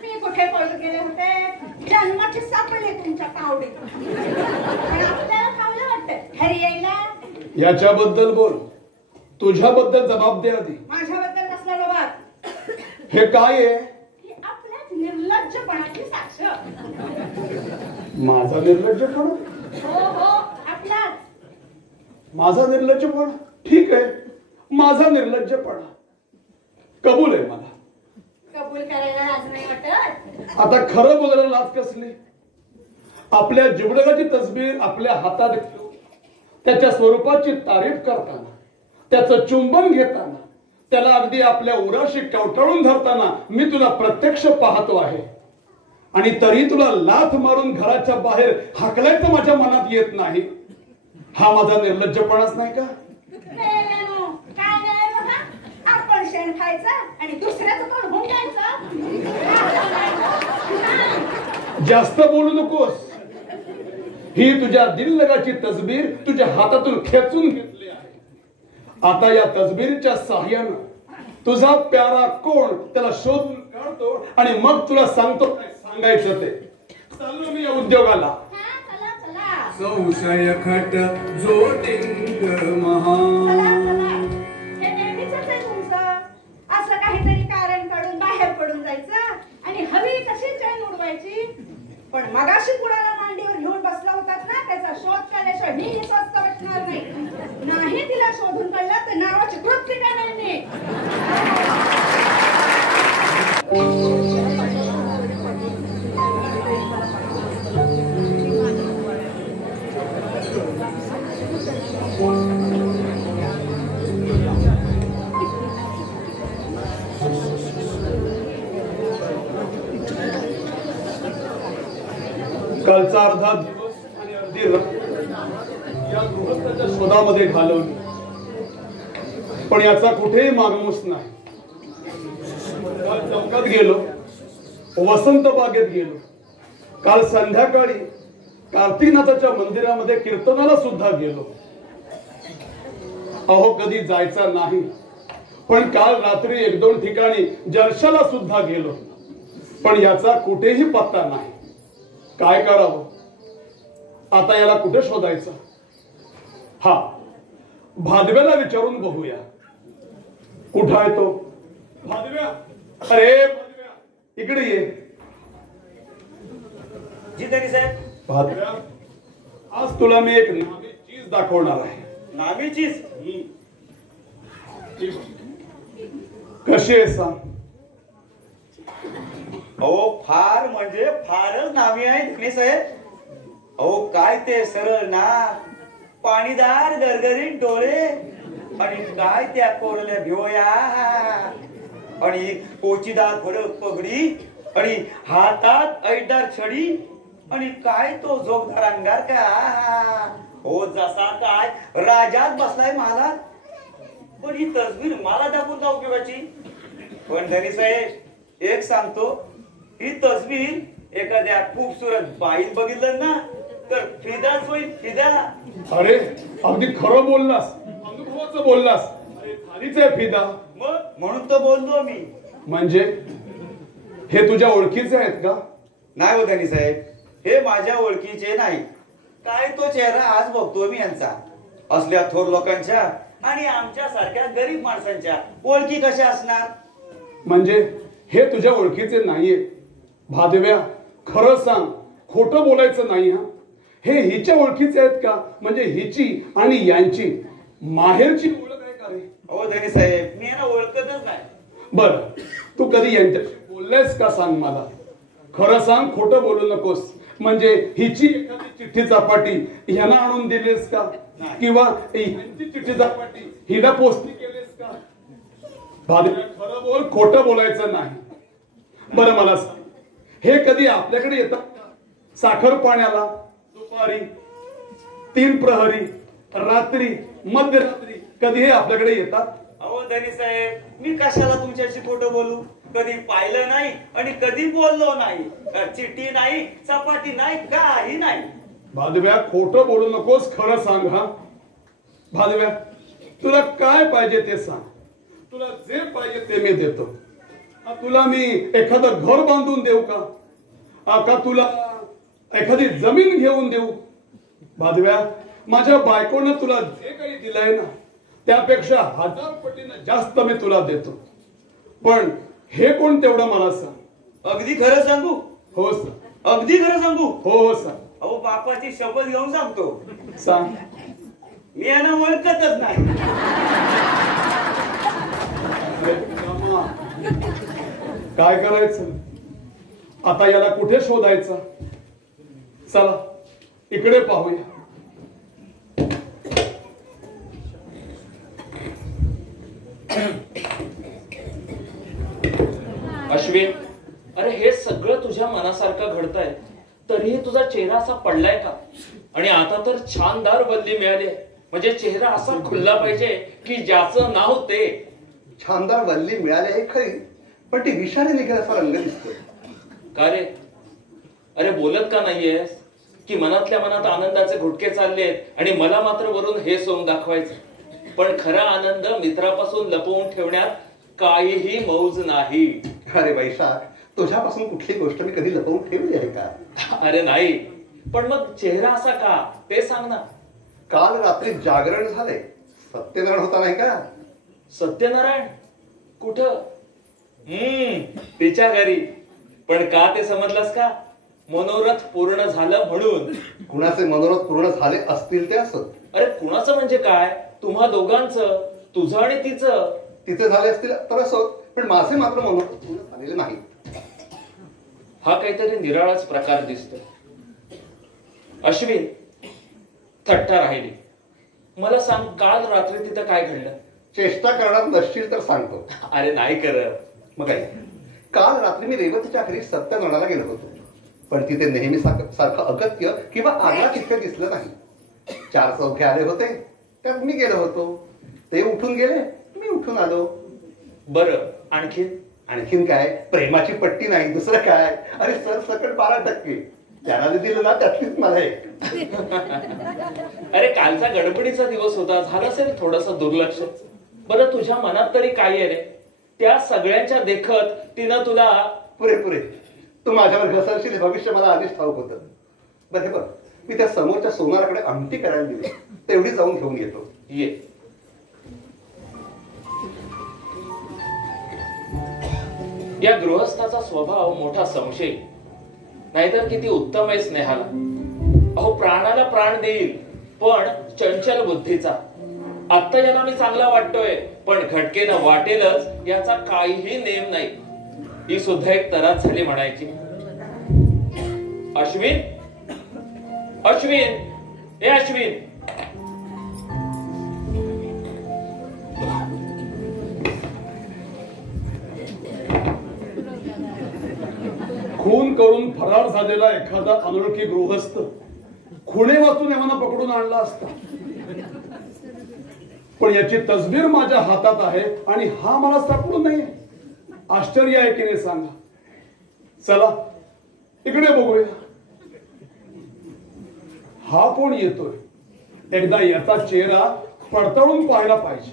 मी कुठे पळून गेले होते? जन्माची सापडले तुमच्या कावडीत. पण आपल्याला खावलं वाटतं घरी यायला. याच्याबद्दल बोल, तुझ्याबद्दल जबाब दे आधी. माझ्याबद्दल कसला जबाब? हे काय आहे? ही आपल्याच निर्लज्जपणाची साक्ष. माझा निर्लज्जपणा? हो हो, आपलाच. माझा निर्लज्जपणा? ठीक आहे, माझा निर्लज्जपणा कबूल आहे मला. कबूल करायला लाज नाही वाटत? आता खरं बोलायला लाज कसली? आपल्या जीवनाची तस्बीर आपल्या हातात घेऊन त्याच्या स्वरूपाची तारीफ करताना, त्याचं चुंबन घेताना, त्याला अगदी आपल्या उराशी कवटाळून धरताना मी तुला प्रत्यक्ष पाहतो आहे. आणि तरी तुला लाथ मारून घराच्या बाहेर हाकलायचं माझ्या मनात येत नाही. हा माझा निर्लज्जपणाच नाही का? काय नाही बघा, आपण शेण खायचं आणि दुसऱ्याचं पण भोंगायचं. जास्त बोलू नकोस. ही तुझ्या दिललगाची तस्बीर तुझ्या हातातून खेचून घेतली आहे. आता या तस्बीरच्या साह्यानं तुझा प्यारा कोण त्याला शोधून काढतो आणि मग तुला सांगतो काय सांगायचं ते. चाललो मी या उद्योगाला. चला चला संशय खट जोटिंग महा. हे नेहमीच आहे तुमचं. असं काहीतरी कारण काढून बाहेर पडून जायचं आणि हवी कशी चैन उडवायची. पण मगाशी कुणाला मांडीवर घेऊन बसला होतात ना, त्याचा शोध काढल्याशिवाय मी हे स्वस्त बसणार नाही. नाही तिला शोधून काढला तर नावाची कृत्रिका नाही. कालचा अर्धा दिवस आणि अर्धी रात्र या गृहस्थाच्या शोधामध्ये घालवली, पण याचा कुठेही मागमूस नाही. काल चौकात गेलो, वसंत बागेत गेलो. काल संध्याकाळी कार्तिकनाथाच्या मंदिरामध्ये कीर्तनाला सुद्धा गेलो. अहो, कधी जायचा नाही, पण काल रात्री 1-2 ठिकाणी जलशाला सुद्धा गेलो, पण याचा कुठेही पत्ता नाही. काय करावं आता? याला कुठे शोधायचं? हा, भादव्याला विचारून बघूया. कुठं आहे तो भादव्या? अरे भादव्या, इकडे ये. जी तरी साहेब. भादव्या, आज तुला मी एक नामी चीज दाखवणार आहे. नामी चीज? कशी आहे सांग? अहो, फार म्हणजे फारच नामी आहे धनी साहेब. अहो, काय ते सरळ नाक, पाणीदार गरगरीत डोळे आणि काय त्या कोरल्या भिवया आणि पोचीदार फडक पगडी आणि हातात ऐटदार छडी आणि काय तो जोगदार अंगार का. हो, जसा काय राजात बसलाय मला. पण ही तस्वीर मला दाखवून का उपयोगाची? पण धनी साहेब, एक सांगतो, ही तस्वीर एखाद्या खूपसुरत बाईत बघितलं ना तर फिदाच होईल, फिदा. अरे, अगदी खरं बोललास, अनुभवाचं बोललास. अरे, खालीच आहे फिदा. मग म्हणून तर बोललो मी. म्हणजे हे तुझ्या ओळखीचे आहेत का? नाही हो धनी साहेब, हे माझ्या ओळखीचे नाही. काय तो चेहरा आज बघतो मी यांचा. असल्या थोर लोकांच्या आणि आमच्या सारख्या गरीब माणसांच्या ओळखी कशा असणार? म्हणजे हे तुझ्या ओळखीचे नाहीये? भादव्या, खरं सांग, खोटं बोलायचं नाही. हा, हे हिच्या ओळखीचे आहेत का? म्हणजे हिची आणि यांची माहेरची ओळख आहे का रे? हो धनी साहेब, मी यांना ओळखतच नाही. बर, तू कधी यांच्याशी बोललेस का सांग मला. खरं सांग, खोटं बोलू नकोस. म्हणजे हिची एखादी चिठ्ठी चपाटी ह्याला आणून दिलीस का? किंवा ह्यांची चिठ्ठी चपाटी हिला पोचती केलीस का? भादव्या, खरं बोल, खोटं बोलायचं नाही. बरं मला सांग, हे कधी आपल्याकडे येतात का साखर पाण्याला? दुपारी, 3 प्रहरी, रात्री, मध्यरात्री कधी हे आपल्याकडे येतात? अहो धनी साहेब, मी कशाला तुमच्याशी खोटं बोलू? कधी पाहिलं नाही आणि कधी बोललो नाही. चिठ्ठी नाही, चपाती नाही, काही नाही. भादव्या, खोटं बोलू नकोस, खरं सांग. हा भादव्या, तुला काय पाहिजे ते सांग. तुला जे पाहिजे ते मी देतो. तुला मी एखादं घर बांधून देऊ का? का तुला एखादी जमीन घेऊन देऊ? भादव्या, माझ्या बायकोनं तुला जे काही दिलंय ना, त्यापेक्षा 1000 पटीनं जास्त मी तुला देतो. पण हे कोण तेवढं मला सांग. अगदी खरं सांगू? हो सांग. अगदी खरं सांगू? हो सांग. अहो बापाची शपथ घेऊन सांगतो. सांग. मी यांना ओळखतच नाही. काय करायचं आता? याला कुठे शोधायचं? चला इकडे पाहूया. अश्विन, अरे हे सगळं तुझ्या मनासारखं घडतंय, तरीही तुझा चेहरा असा पडलाय का? आणि आता तर छानदार बदली मिळाली, म्हणजे चेहरा असा खुलला पाहिजे की ज्याचं नाव ते. छानदार वल्ली मिळाली आहे खरी, पण ती विषारी निघेल असा रंग दिसतोय. का रे? अरे बोलत का नाहीयेस की मनातल्या मनात आनंदाचे घुटके चाललेत आणि मला मात्र वरून हे सोंग दाखवायचं? पण खरा आनंद मित्रापासून लपवून ठेवण्यात काहीही मौज नाही. अरे वैशाख, तुझ्यापासून कुठली गोष्ट मी कधी लपवून ठेवली आहे का? अरे नाही, पण मग चेहरा असा का ते सांग ना. काल रात्री जागरण झाले, सत्यनारायण होता नाही का? सत्यनारायण? कुठं? तिच्या घरी. पण का ते समजलंस का? मनोरथ पूर्ण झालं म्हणून. कुणाचे मनोरथ पूर्ण झाले असतील ते असत. अरे कुणाचं म्हणजे काय? तुम्हा दोघांचं, तुझं आणि तिचं. तिथे झाले असतील तर असोत, पण माझे मात्र मनोरथ पूर्ण झालेले नाही. हा काहीतरी निराळाच प्रकार दिसतोय. अश्विन, थट्टा राहिली. मला सांग, काल रात्री तिथं काय घडलं? चेष्टा करणार नसशील तर सांगतो. अरे नाही करत. मग काय, काल रात्री मी रेवतीच्या घरी सत्यनारायणाला गेलो होतो, पण तिथे नेहमी सारखं अगत्य किंवा आग्रा तितकं दिसलं नाही. 4 चौघे आले होते, त्यात मी गेलो होतो. ते उठून गेले, मी उठून आलो. बरं, आणखीन काय, प्रेमाची पट्टी नाही, दुसरं काय. अरे सरसकट 12%. त्याला दिलं ना त्यातलीच मला एक. अरे कालचा गडबडीचा दिवस होता, झालं असेल थोडस दुर्लक्ष. बरं, तुझ्या मनात तरी काय आहे रे? त्या सगळ्यांच्या देखत तिनं तुला पुरे तू माझ्यावर घसरशील हे भविष्य मला आधीच ठाऊक होतं. बरं बरं, मी त्या समोरच्या सोनाराकडे अंगठी करायला दिली, तेवढी जाऊन घेऊन येतो. ये. या गृहस्थाचा स्वभाव मोठा संशय, नाहीतर किती उत्तम आहे स्नेहाला. अहो प्राणाला प्राण देईल, पण चंचल बुद्धीचा. आत्ता याला मी चांगला वाटतोय, पण घटकेनं वाटेलच याचा काहीही नेम नाही. ही सुद्धा एक तरात झाली म्हणायची. अश्विन, अश्विन, हे अश्विन. खून करून फरार झालेला एखादा अनोळखी गृहस्थ खुणे वाचून एव्हाना पकडून आणला असता, पण याची तसबीर माझ्या हातात आहे आणि हा मला सापडून नाहीये. आश्चर्य आहे की नाही सांगा? चला इकडे बघूया. हा कोण येतोय? एकदा याचा चेहरा पडताळून पाहायला पाहिजे.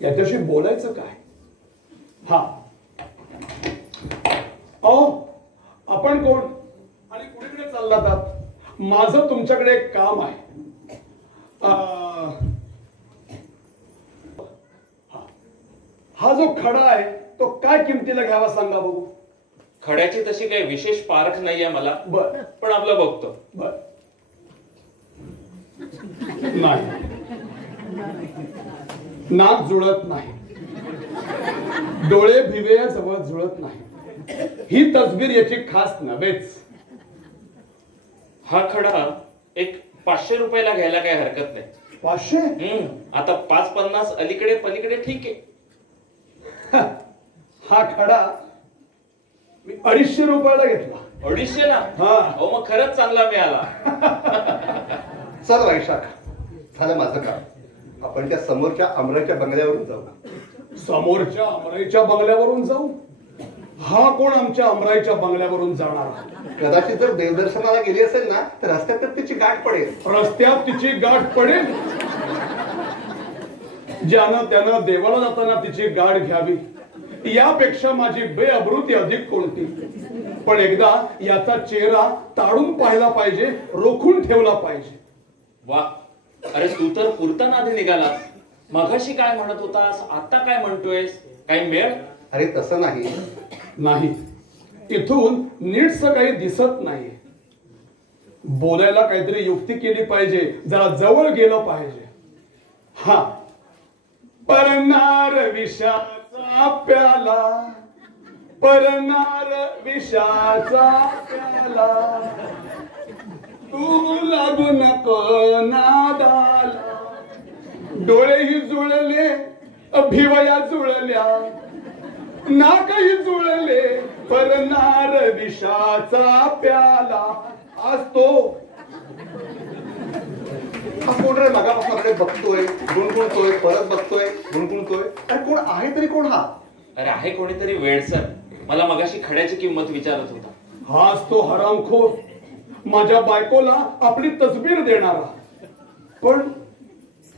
याच्याशी बोलायचं काय? हा, आपण कोण आणि कुणीकडे चाललात? माझं तुमच्याकडे एक काम आहे. हा जो खडा आहे तो काय किमतीला घ्यावा सांगा बघू. खड्याची तशी काही विशेष पारख नाहीये मला. बर, पण आपलं बघतो. बर. नाही, नाक जुळत नाही, डोळे भिवे जवळ जुळत नाही. ही तसबीर याची खास नव्हेच. हा खडा एक 500 रुपयाला घ्यायला काही हरकत नाही. 500? आता 5-50 अलीकडे पलीकडे ठीक आहे. हा खडा मी 250 रुपयाला घेतला. 250ला? हा. अहो मग खरंच चांगला मिळाला. चल वैशाख, झालं माझं काम. आपण त्या समोरच्या अमराच्या बंगल्यावरून जाऊ. समोरच्या अमराईच्या बंगल्यावरून जाऊ? हा कोण आमच्या अमराईच्या बंगल्यावरून जाणार? कदाचित जर देवदर्शनाला गेली असेल ना तर रस्त्यात तर तिची गाठ पडेल. रस्त्यात तिची गाठ पडेल? ज्यानं त्यानं देवाला जाताना तिची गाठ घ्यावी, यापेक्षा माझी बेअब्रूती अधिक कोणती. पण एकदा याचा चेहरा ताडून पाहिला पाहिजे, रोखून ठेवला पाहिजे. वा, अरे तू तर पुरताना आधी निघालास. मगाशी काय म्हणत होतास, आता काय म्हणतोयस? काही मेळ? अरे तसं नाही. नाही, इथून नीटस काही दिसत नाही. बोलायला काहीतरी युक्ती केली पाहिजे, जरा जवळ गेलं पाहिजे. हा, परनार विषाचा प्याला, परनार विषाचा प्याला, तू लागू नको नादाला. डोळेही जुळले, भिवया जुळल्या, नाकही जुळले, परनार विषाचा प्याला. आज तो हा कोण रे? मगापासून बघतोय, गुणगुणतोय, परत बघतोय, गुणगुणतोय. अरे कोण आहे तरी? कोण हा? अरे आहे कोणीतरी वेडसर, मला मगाशी खड्याची किंमत विचारत होता. हाच तो हरामखोर, माझ्या बायकोला आपली तसबीर देणारा. पण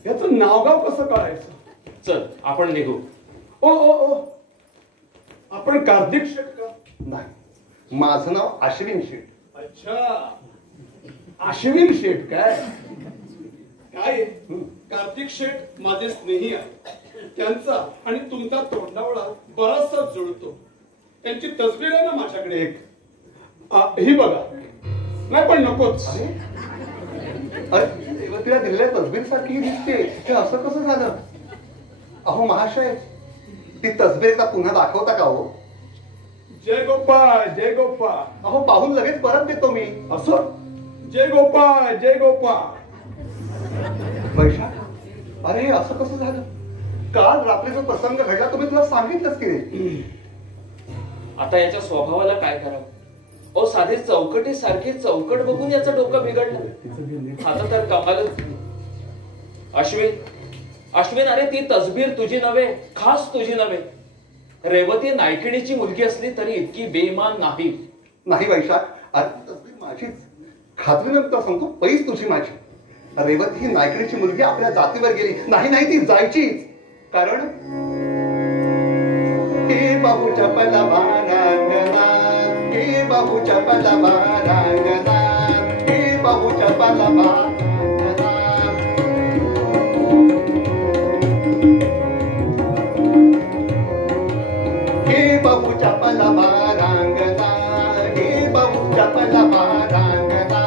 याचं नावगाव कसं कळायचं? चल आपण निघू. ओ ओ ओ, आपण कार्तिक शेट का? नाही, माझं नाव अश्विन शेठ. अच्छा, अश्विन शेठ. काय काय कार्तिक शेठ माझे स्नेही आहे. त्यांचा आणि तुमचा तोंडावळा बराचसा जुळतो. त्यांची तसबीर आहे ना माझ्याकडे एक, ही बघा. नाही पण नकोच. अरे रेवतीला दिलेल्या तसबीर सारखी दिसते. हे असं कसं झालं? अहो महाशय, ती तसबीर एकदा पुन्हा दाखवता का हो? जय गोपाळ, जय गोपाळ. अहो पाहून लगेच परत देतो मी. असं? जय गोपाळ, जय गोपाळ. वैशाख, अरे असं कसं झालं? काल रात्री जो प्रसंग घडला तुम्ही तुला सांगितलंच की. आता याच्या स्वभावाला काय करावं? ओ साधी चौकटी सारखी चौकट बघून याचं डोकं बिघडलं. आता तर कमालच. अश्विन, अश्विन, अरे ती तसबीर तुझी नव्हे, खास तुझी नव्हे. रेवती नायकिणीची मुलगी असली तरी इतकी बेईमान नाही. नाही वैशाख, अरे तसबीर माझीच. खात्रीनं तुला सांगतो, पैस तुझी माझी. रेवती ही नायकिणीची मुलगी आपल्या जातीवर गेली नाही. नाही, ती जायचीच. कारण हे बाबू चपला बारांगना, हे बाबू चपला बारांगना, हे बाबू चपला बारांगना. हे बाबू चपला बारांगना, हे बाबू चपला बारांगना.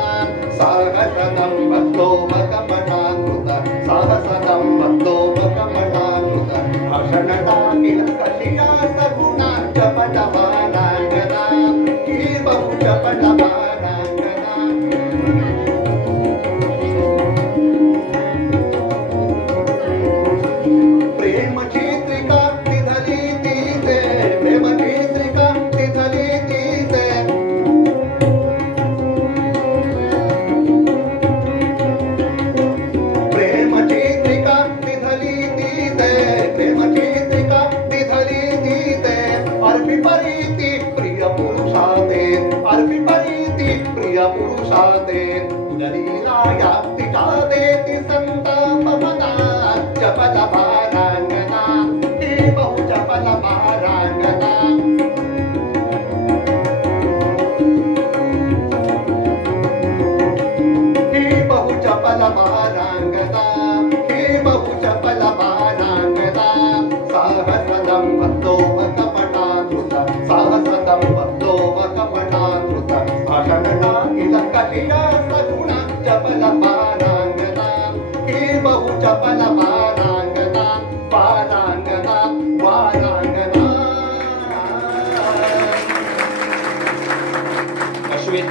साहसदं भक्तो मकमठाकृत, साहसदं भक्तो मकमठाकृत. भाषणदानिल कलिया सगुणा चपला बारांगना, हे बाबू चपला बारांगना. प्रेम चित्रिका निधली तीते, प्रेम चित्रिका निधली तीते. प्रेम चित्रिका निधली तीते, प्रेम चित्रिका निधली तीते. अर्पी परीती प्रिय पुरुषाते, अर्पी परीती प्रिय पुरुषाते. तुझलीला याक्तिका देती संताप मना, चपला बारांगना, हे बहु चपला बारांगना. हे बहु चपला बारांगना, हे बहु चपला बारांगना. साहसदं भक्तो मकमठाकृत, साहसदं भक्तो मकमठाकृत. भाषणदानिल कलिया सगुणा चपला बारांगना, हे बहु चपला बारांगना. बारांगना, बारांगना. अश्विन,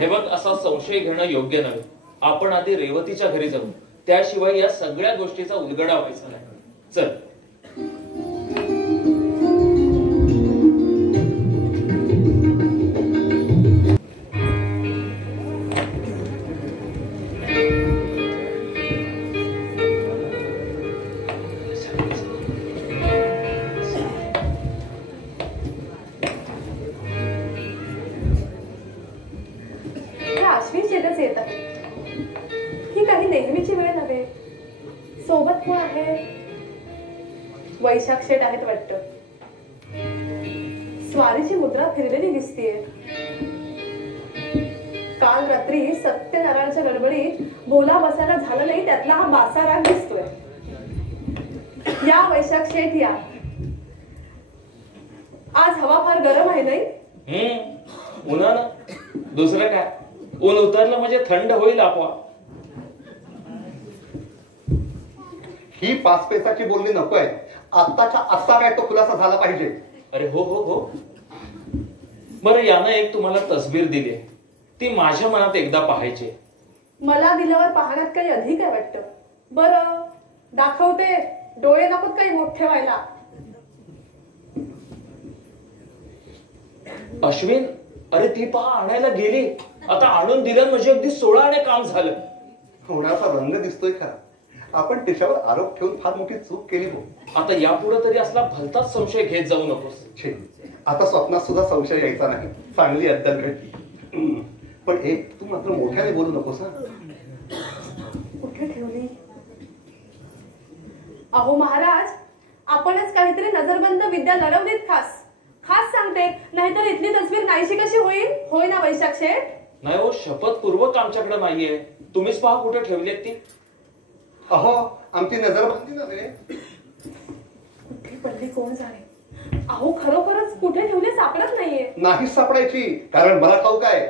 हे बघ, असा संशय घेणं योग्य नव्हे. आपण आधी रेवतीच्या घरी जाऊ, त्याशिवाय या सगळ्या गोष्टीचा उलगडा व्हायचा नाही. चल. आश्विन शेतच येत आहे. ही काही नेहमीची वेळ नव्हे. सोबत कोण आहे? वैशाख शेठ आहेत वाटतं. स्वारीची मुद्रा फिरलेली दिसतीये. काल रात्री सत्यनारायणच्या गडबडीत बोला बसायला झालं नाही, त्यातला हा बासा राग दिसतोय. या वैशाख शेठ या. आज हवा फार गरम आहे नाही? उन्हानं दुसरं काय, ऊन उतरलं म्हणजे थंड होईल आपोआप. ही 5 पैसाची बोलणी नकोय. आत्ताच्या आत्ता काय तो खुलासा झाला पाहिजे. अरे हो हो हो. बरं, यानं एक तुम्हाला तसबीर दिली, ती माझ्या मनात एकदा पाहायची. मला दिल्यावर पाहण्यात काही अधिक आहे वाटतं. बरं दाखवते. डोळे नकोत काही मोठे व्हायला. अश्विन, अरे ती पहा आणायला गेली. आता आणून दिलं म्हणजे अगदी 16 आणे काम झालं. होण्याचा रंग दिसतोय खरा. आपण त्याच्यावर आरोप ठेवून फार मोठी चूक केली हो. आता यापुढे तरी असला भलताच संशय घेत जाऊ नकोस. छे, आता स्वप्नात सुद्धा संशय यायचा नाही. चांगली अद्दल घडली. पण एक, तू मात्र मोठ्याने बोलू नकोस हा. कुठे ठेवली? अहो महाराज, आपणच काहीतरी नजरबंद विद्या लढवलीत. खास खास सांगते, नाहीतर इथली तस्वीर नाहीशी कशी होईल? होय ना वैशाख शेठ? नाही हो, शपथपूर्वक आमच्याकडे नाहीये. तुम्हीच पहा कुठे ठेवलीत ती. अहो, आमची नजरबंदी नव्हे. कुठे पडली कोण जाणे? अहो खरोखरच कुठे ठेवली सापडत नाहीये. नाही सापडायची, कारण मला ठाऊक आहे.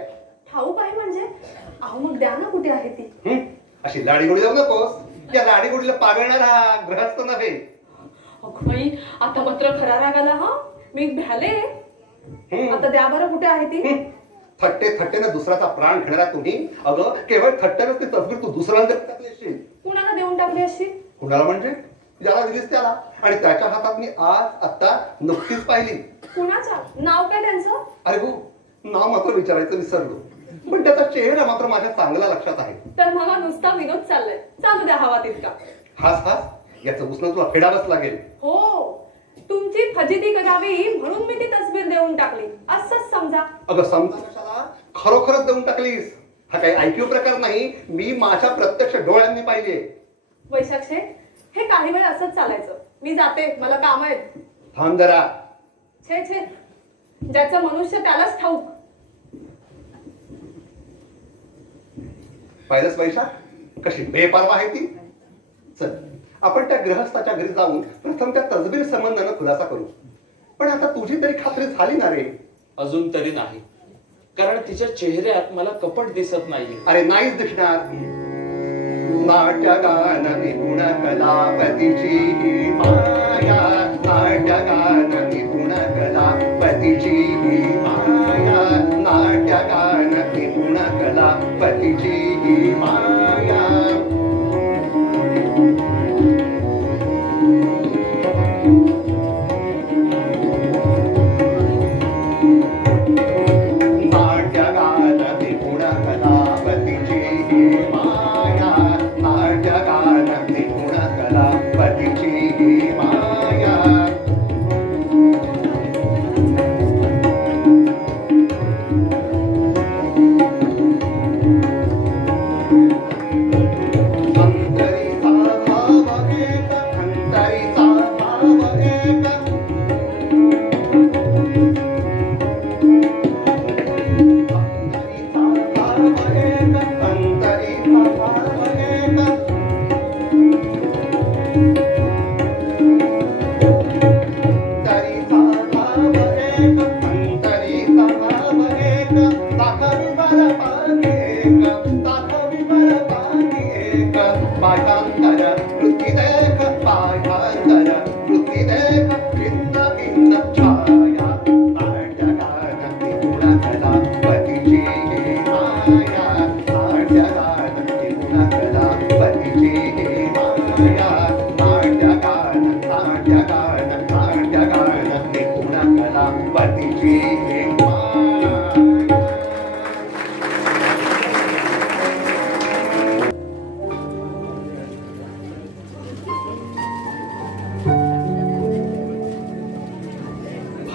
ठाऊक आहे म्हणजे? अहो मग द्या ना, कुठे आहे ती? अशी लाडीगोडी जाऊ नकोस. या लाडीगोडीला पागळणारा ग्रहस्थ नव्हे. अगं आता मात्र खरा राग आला हा. मी भ्याले. आता द्या बरं, कुठे आहे ती? थट्टेनं दुसऱ्याचा प्राण घेणारा तुम्ही. अगं केवळ थट्टेनच ती तस्वीर तू दुसऱ्याला टाकली असशील. कुणाला देऊन टाकली अशी? कुणाला म्हणजे? ज्याला दिलीस त्याला. आणि त्याच्या हातात मी आज आता नुकतीच पाहिली. कुणाच्या? नाव काय त्यांचं? अरे हो, नाव मात्र विचारायचं विसरलो. पण त्याचा चेहरा मात्र माझ्या चांगला लक्षात आहे. तर मला नुसता विनोद चाललाय. चालू द्या हवा तितका. हास याचं उसनं तुला फेडावंच लागेल. हो, तुमची फजिती करावी म्हणून मी ती तस्वीर देऊन टाकली असंच समजा. अगं समजा कशाला, खरोखरच देऊन टाकलीस. हा काही ऐकीव प्रकार नाही. मी माझ्या प्रत्यक्ष डोळ्यांनी पाहिजे. वैशाख शेठ, हे काही वेळ असंच चालायचं. मी जाते, मला काम आहेत. थांब जरा. छे छे, ज्याचं मनुष्य त्यालाच ठाऊक. पाहिलंच वैशाख, कशी बेपारवा आहे ती. चल, आपण त्या ग्रहस्थाच्या घरी जाऊन प्रथम त्या तसबीर संबंधानं खुलासा करू. पण आता तुझी तरी खात्री झाली ना रे? अजून तरी नाही, कारण तिच्या चेहऱ्यात मला कपट दिसत नाहीये. अरे नाहीच दिसणार. नाट्यगान निपुण कलापतीची माया, नाट्यगान निपुण कलापतीची माया, नाट्यगान निपुण कलापतीची माया.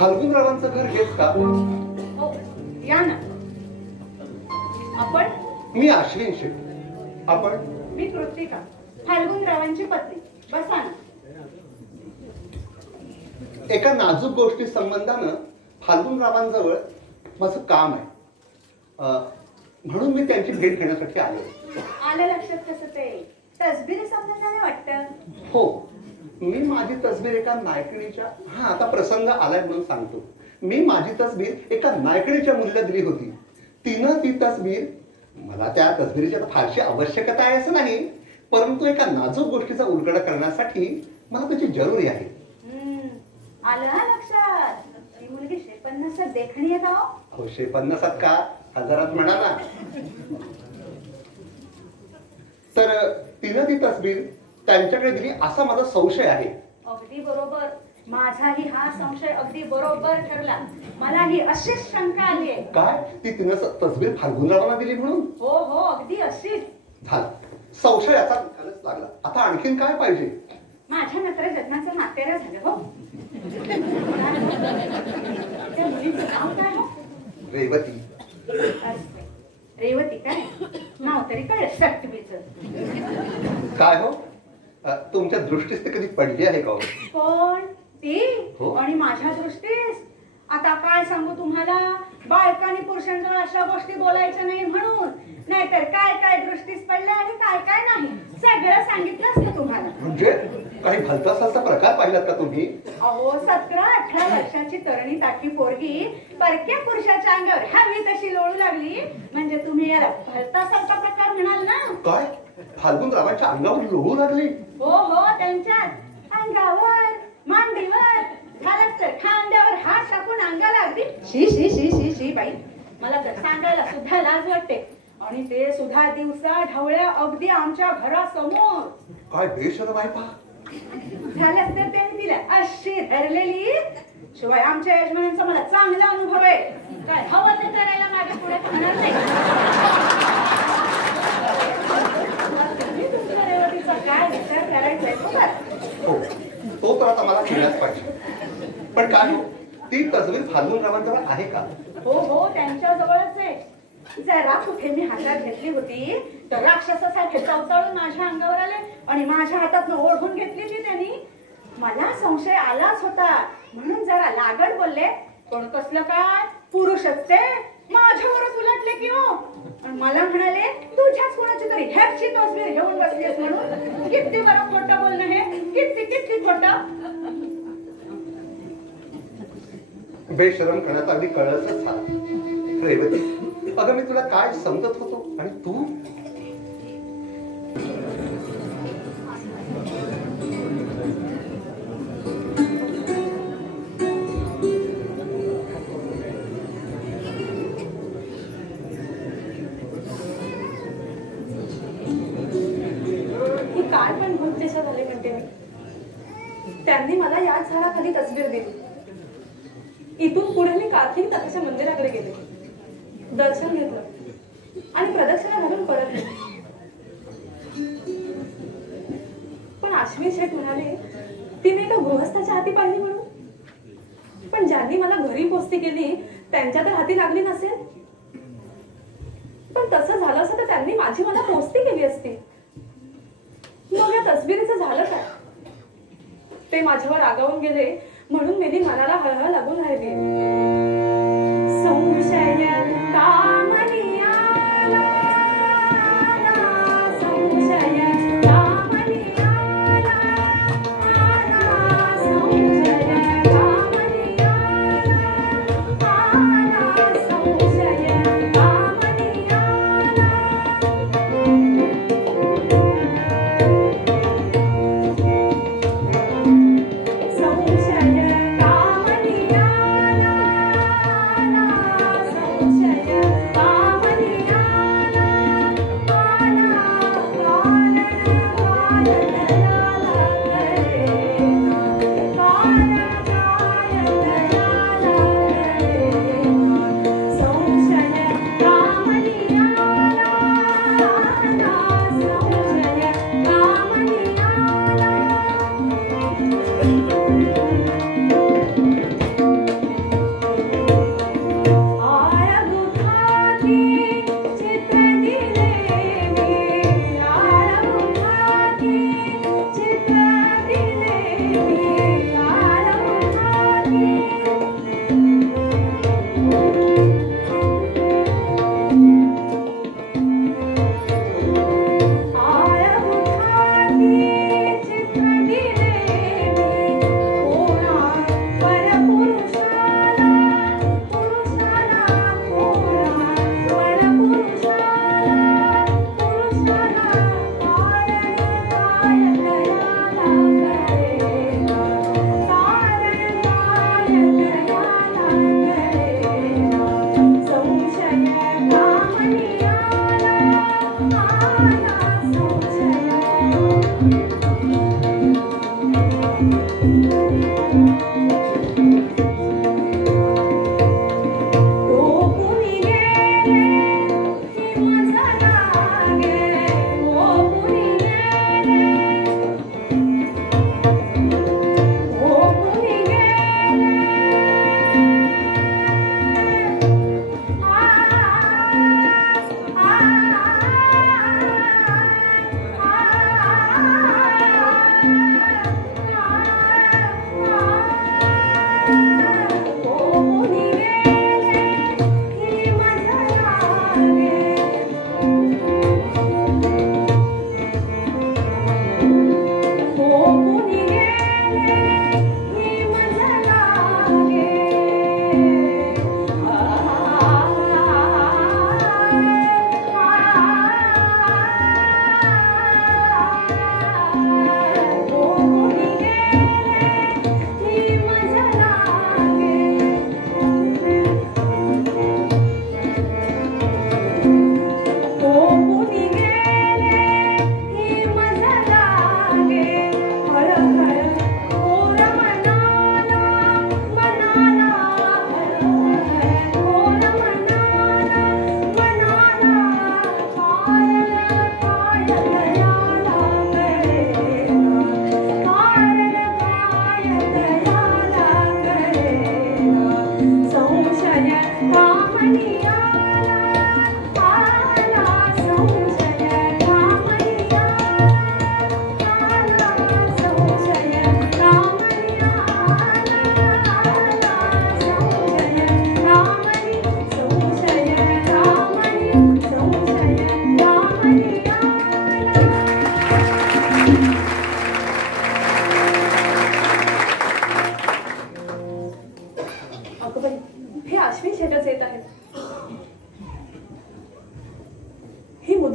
फाल्गुनरावांचं घर हेच का? हो, या ना. आपण मी अश्विन शेट. आपण? मी कृतिका, फाल्गुनरावांची पत्नी. बसा ना. एका नाजूक गोष्टी संबंधानं फाल्गुनरावांजवळ माझं काम आहे, म्हणून मी त्यांची भेट घेण्यासाठी आलो. आलं लक्षात कसं ते तसबिरी संबंधाने वाटतं? हो, मी माझी तसबीर एका नायकिणीच्या, आता प्रसंग आलाय म्हणून सांगतो. मी माझी तसबीर एका नायकिणीच्या मुलीला दिली होती. तिनं ती तसबीर, मला त्या तसबिरीची फारशी आवश्यकता आहे असं नाही, परंतु एका नाजूक गोष्टीचा उलगडा करण्यासाठी मला त्याची जरुरी आहे. आलं लक्षात. ती मुलगी 150 देखणी आहे का? हो, 150 का 1000 म्हणा ना. तर तिनं ती तसबीर त्यांच्याकडे दिली असा माझा संशय आहे. अगदी बरोबर. माझाही हा संशय अगदी बरोबर ठरला. मलाही अशीच शंका आली आहे. काय? ती तिनं तसबीर फाल्गुनरावांना दिली म्हणून? हो हो, अगदी अशीच. झालं, संशयाचा निकालच लागला. आता आणखीन काय पाहिजे? माझ्या मात्र जन्माचं मातेरा झालं. हो, त्या मुलीचं नाव काय? हो, रेवती. रेवती काय नाव तरी कळलं सटवीचं. काय हो, तुमच्या दृष्टीस ते कधी पडली आहे का? कोण ती? हो. आणि माझ्या दृष्टीस आता काय सांगू तुम्हाला, बायकांनी पुरुषांजवळ अशा गोष्टी बोलायच्या नाही म्हणून. नाहीतर काय काय दृष्टीस पडलं आणि काय काय नाही सगळं सांगितलं असतं तुम्हाला. म्हणजे काही भलता सलता प्रकार पाहिलात का तुम्ही? अहो, 17-18 वर्षाची तरुणी ताठी पोरगी परक्या पुरुषाच्या अंगावर हवी तशी लोळू लागली म्हणजे तुम्ही याला भलता सलता प्रकार म्हणाल ना? काय? फाल्गुनरावांच्या अंगावर लोळू लागली? हो हो, त्यांच्याच अंगावर, मांडीवर, झालंच तर खांद्यावर हात टाकून अंगाला अगदी शी शी शी शी शी. बाई, मला तर सांगायला सुद्धा लाज वाटते. आणि ते सुद्धा दिवसा ढवळ्या अगदी आमच्या घरासमोर. काय बेशरम आहे पहा. झालंच तर त्यांनी तिला अशी धरलेली. शिवाय आमच्या यजमानांचा मला चांगला अनुभव आहे. काय हवं ते करायला मागे पुढे होणार नाही. तुमच्या रेवतीचा काय विचार करायचा? हो, तो तर आता मला केलाच पाहिजे. पण काय हो, ती तसबीर फाल्गुनरावांजवळ आहे का? हो हो, त्यांच्या जवळच आहे. जरा कुठे मी हातात घेतली होती तर राक्षसासारखे चवताळून माझ्या अंगावर आले आणि माझ्या हातातनं ओढून घेतली ती त्यांनी. मला संशय आलाच होता म्हणून जरा लागड बोलले. पण कसलं काय, पुरुषच ते माझ्यावरच उलटले की हो. आणि मला म्हणाले, तुझ्याच कोणाची तरी ह्याची तसबीर घेऊन बसलीस म्हणून. किती बरं खोटं बोलणं हे, किती किती खोटं. बेशरम करण्यात अगदी कळसच झालं. रेवती, अगं मी तुला काय समजत होतो आणि तू? ही काय पण भूत दिशा झाली म्हणते मी. त्यांनी मला याच झाडाखाली तसबीर दिली. इथून पुढे मी कार्तिक नाथाच्या मंदिराकडे गेले, दर्शन घेतलं आणि प्रदक्षिणा घालून परतले. पण अश्विन शेठ म्हणाले तिने एका गृहस्थाच्या हाती पाहिली म्हणून. पण ज्यांनी मला घरी पोस्ती केली त्यांच्या तर हाती लागली नसेल. पण तसं झालं असतं तर त्यांनी माझी मला पोस्ती केली असती. मग या तसबिरीचं झालं काय? ते माझ्यावर रागावून गेले म्हणून मेली मनाला हळहळ लागून राहिली. संशय कामनी आला, संशय कामनी आला, संशय कामनी आला, संशय कामनी आला. संशय कामनी आला,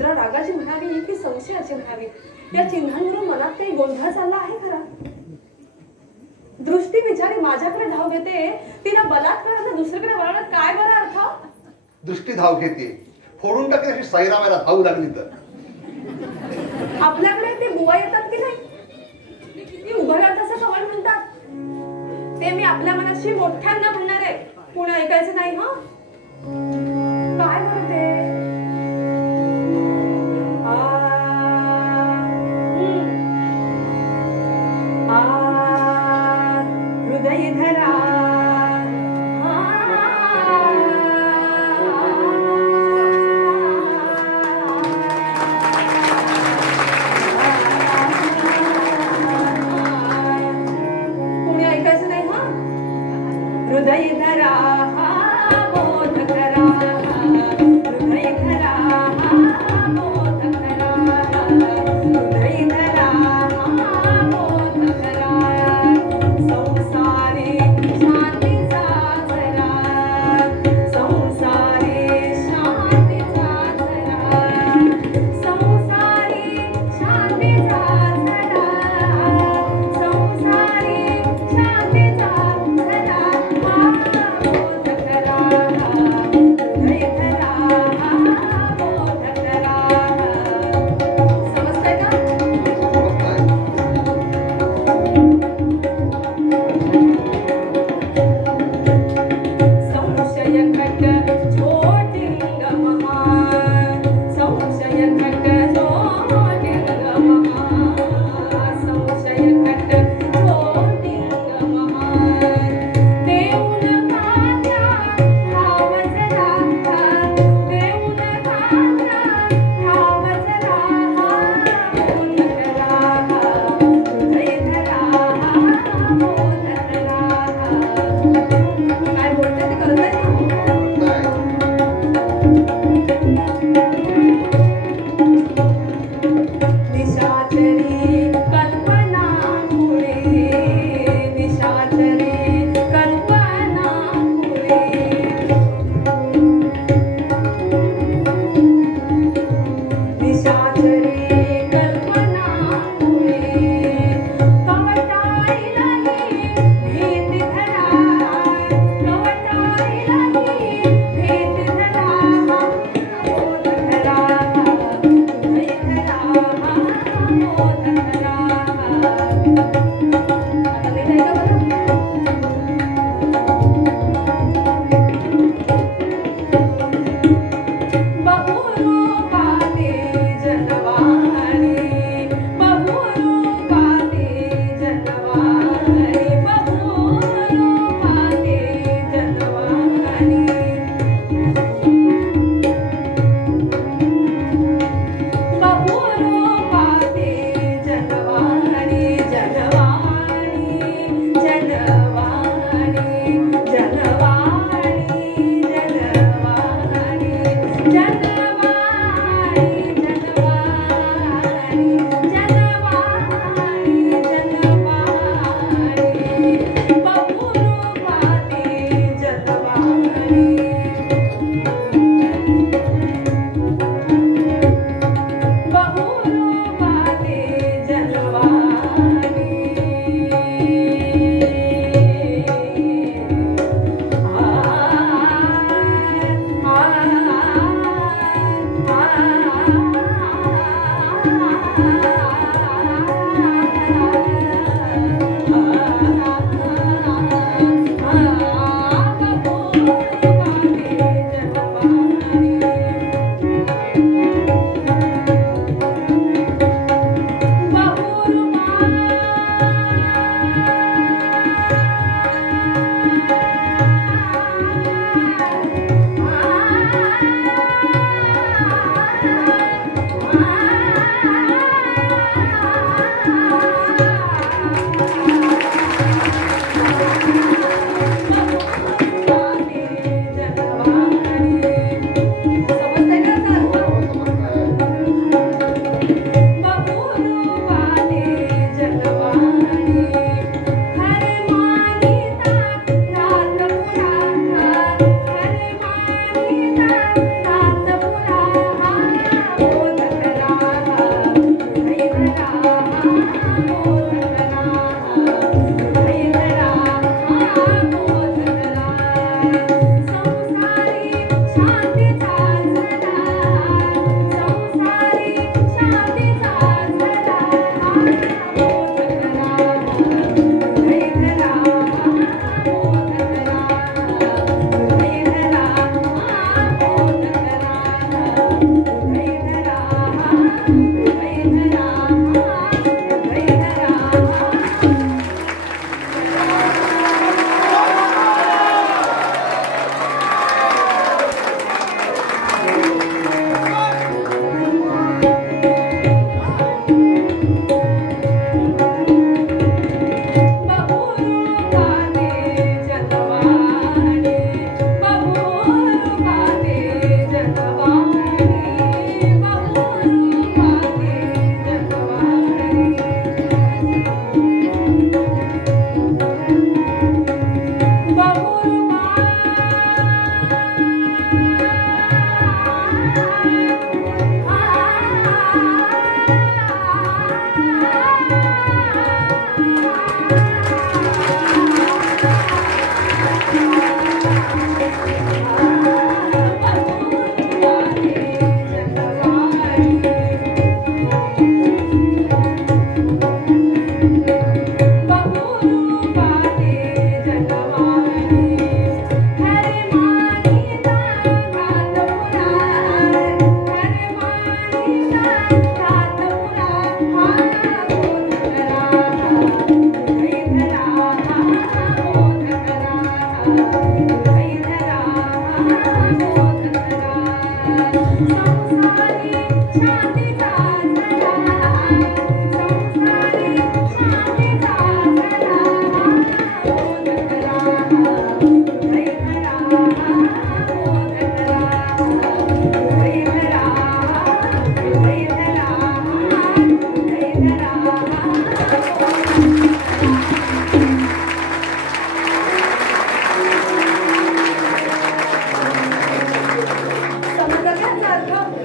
मुद्रा रागाची म्हणावी की संशयाची म्हणावी, या चिन्हांवरून मनात काही गोंधळ चालला आहे खरा. दृष्टी बिचारी माझ्याकडे धाव घेते, तिला बलात्कारानं दुसरीकडे वळवण्यात काय बरा अर्थ? दृष्टी धाव घेते, फोडून टाकते अशी साईरामाला धाव लागली तर. आपल्याकडे ते बुवा येतात की नाही, किती उघडत असं कवळ म्हणतात, ते मी आपल्या मनाशी मोठ्यांना म्हणणार आहे, कोण ऐकायचं नाही. हा काय म्हणते? हृदय धरा कोणी ऐकायचं नाही. हा हृदय धरा बोध करा, हृदय धरा बोध करा, हृदय धरा बोध करा. संसारी शांतीचा झरा, संसारी शांतीचा झरा, संसारी शांतीचा झरा, संसारी शांतीचा झरा. बोध करा, हृदय धरा बोध करा. समजतंय का? संशय घट ज्योतिर्लिंग महान, संशय घट ज्योतिर्लिंग महान, संशय घट ज्योतिर्लिंग महान. देऊन कात्या भावच राहा, देऊन कात्या भावच राहा. बोध करा, हृदय धरा बोध करा. काय बोलते ते कळतंय ना? निशाचरी कल्पना मुळे, निशाचरी कल्पना मुळे, निशाचरी कल्पना मुळे. कवटाळीला ही भीती धरा, कवटाळीला ही भीती धरा. बोध करा, हृदय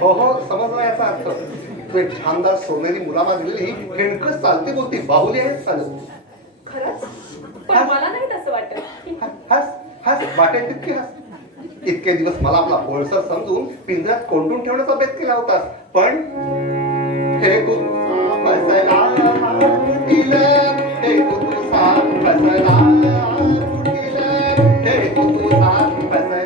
हो हो, समजला याचा अर्थ. तू एक छानदार सोनेरी मुलामा दिलेली हिणकस चालती बोलती बाहुली आहे चालू. खरंच पण मला नाही तसं वाटत. हस हस वाटेल तितकी हस. इतके दिवस मला आपला ओळसर समजून पिंजऱ्यात कोंडून ठेवण्याचा बेत केला होतास, पण हे बसला दिलं, हे तुझा बसला दिलं, हे तुझा बसला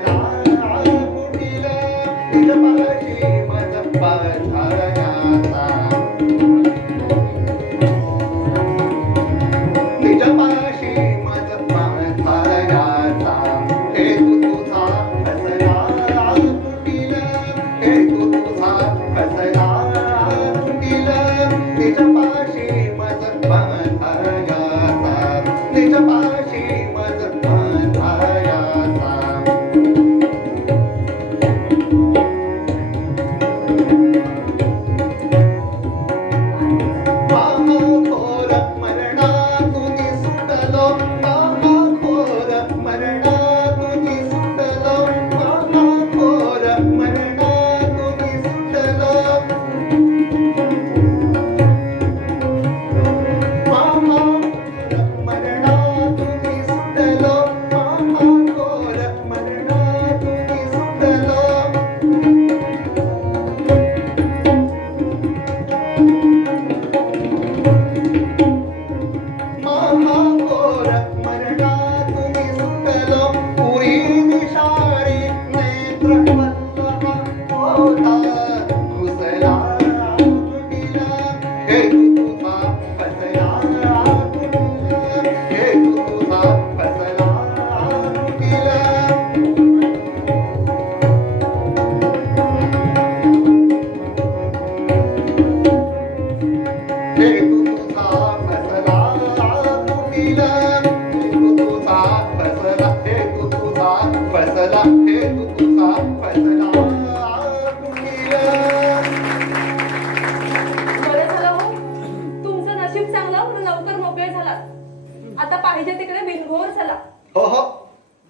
आता पाहिजे तिकडे बिनघोर झाला. हो हो,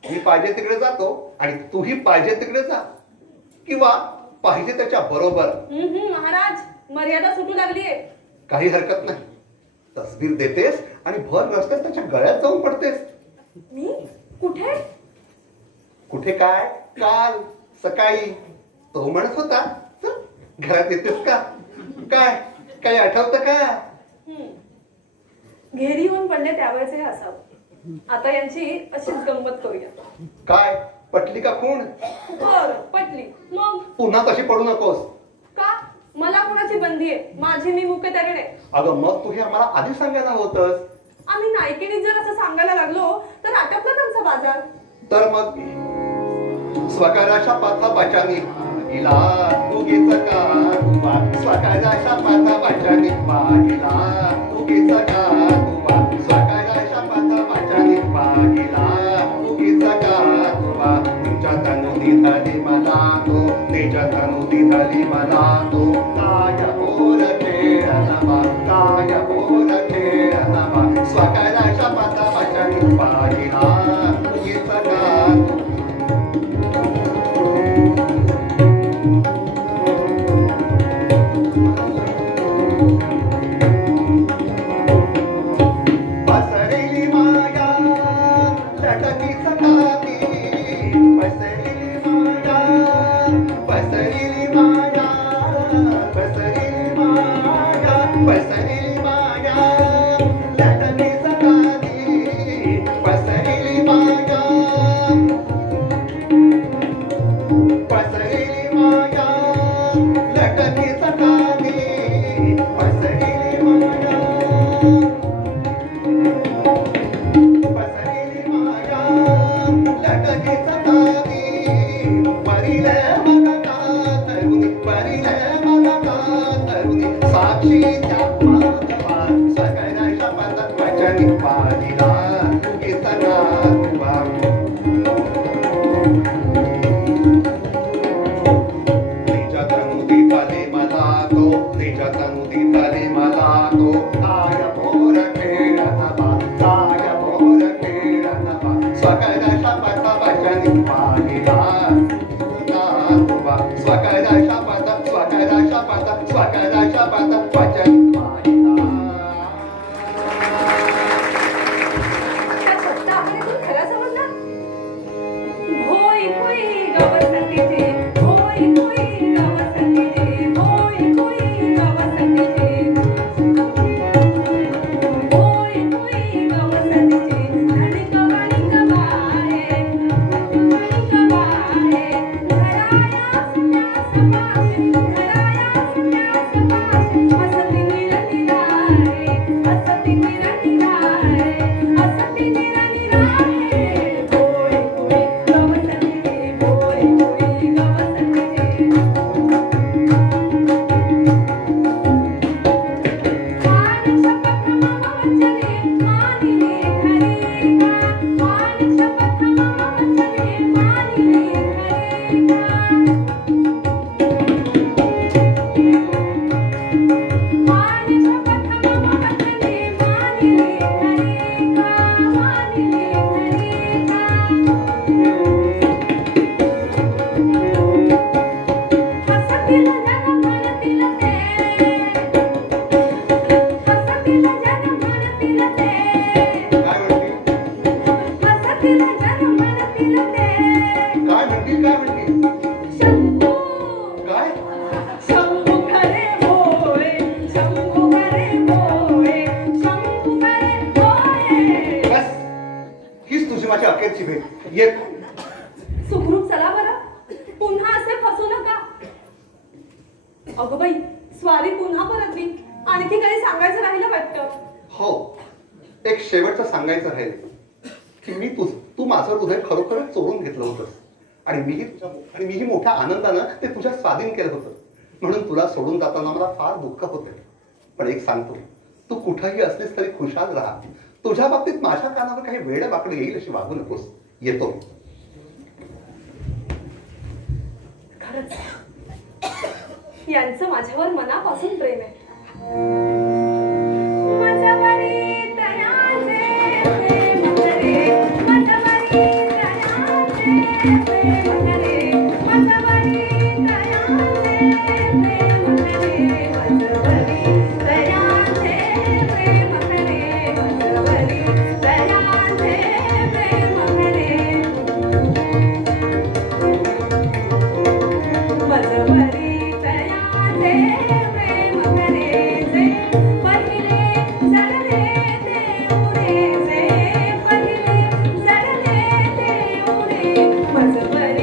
मी पाहिजे तिकडे जातो आणि तूही पाहिजे तिकडे जा, किंवा पाहिजे त्याच्या बरोबर. महाराज, मर्यादा सुटू लागलीये. काही हरकत नाही. तसबीर देतेस आणि भर रस्त्यात त्याच्या गळ्यात जाऊन पडतेस. मी कुठे कुठे काय, काल सकाळी तो म्हणत होता घरात येतेस का, काय काही आठवतं का? घेरी होऊन पडले त्यावेळेस हे असावं. आता यांची अशीच गंमत करूया. काय पटली का खूण? बर पटली. मग पुन्हा तशी पडू नकोस. का? मला कोणाची बंदी आहे? माझी मी मुख्य तगडे. अगं मग तू हे आम्हाला आधी सांगायला होतस. आम्ही नायकिनी जर असं सांगायला लागलो तर आटपला त्यांचा बाजार. तर मग स्वकाराच्या पाथा बाच्यानी हिला उगीच का तुवा, स्वकाराच्या पाथा बाच्यानी हिला उगीच का तुवा, स्वकाराच्या पाथा बाच्यानी हिला उगीच का तुवा. तुमच्या तनुदी धली मला तो, निज तनुदी धली मला तो, काय बोल खेळ नवा, काय बोल खेळ नवा, स्वकाराच्या पाथा बाच्यानी हिला उगीच का. साक्षी त्या माधवा सगळ्याच्या पातात वचनी पाहिला गीतना तुवा तिच्या तनुती झाले मला तो तिच्या तनुती झाले मला तो काय भोर खेळता बा काय भोर खेळता बा सगळ्याच्या पातात वचनी पाहिला स्वकाराच्या पातात स्वकाराच्या पातात स्वकाराच्या पातात वचन त्या छोट्या आपल्यातून खरा समजला भोई भोई गावासाठीचे भोई भोई गावासाठीचे भोई भोई गावासाठीचे भोई भोई गावासाठीचे आणि कवाली कवाले घराया सुन्या समाशी घराया सुन्या समाशी असती निरनिराळे असती निरनिराळे असती निरनिराळे भोई भोई गावासाठीचे भोई भोई गावासाठीचे मान शपथ मामा वचने मानिले खरे का मान शपथ मामा वचने मानिले खरे का मान शपथ मामा वचने मानिले खरे का मानिले खरे का हसतील जग म्हणतील ते हसतील जग म्हणतील ते काय म्हणते हसतील जग म्हणतील ते काय म्हणते शंभू काय शंभू खरे होय शंभू खरे होय शंभू खरे होय बस हीच तुझी माझी अखेरची भेट येत सुखरूप चला बरं पुन्हा असे फसू नका अगं बाई स्वारी पुन्हा परतली आणखी काही सांगायचं राहिलं वाटतं हो एक शेवटचं सांगायचं राहील की तू माझं हृदय खरोखरच चोरून घेतलं होतंस आणि मीही मोठ्या आनंदानं ते तुझ्या स्वाधीन केलं होतं म्हणून तुला सोडून जाताना मला फार दुःख होतं पण एक सांगतो तू कुठंही असलीस तरी खुशाल राहा तुझ्या बाबतीत माझ्या कानावर काही वेळ वाकडं येईल अशी वागू नकोस येतो खरंच यांचं माझ्यावर मनापासून प्रेम आहे माझ्यावरी दयाचे प्रेम करे माझ्यावरी दयाचे प्रेम करे माझ्यावरी दयाचे प्रेम करे माझ्यावरी दयाचे प्रेम करे माझ्यावरी दयाचे प्रेम करे माझ्यावरी दयाचे प्रेम करे जे पहिले जडले ते उडे जे पहिले जडले ते उडे माझ्यावरी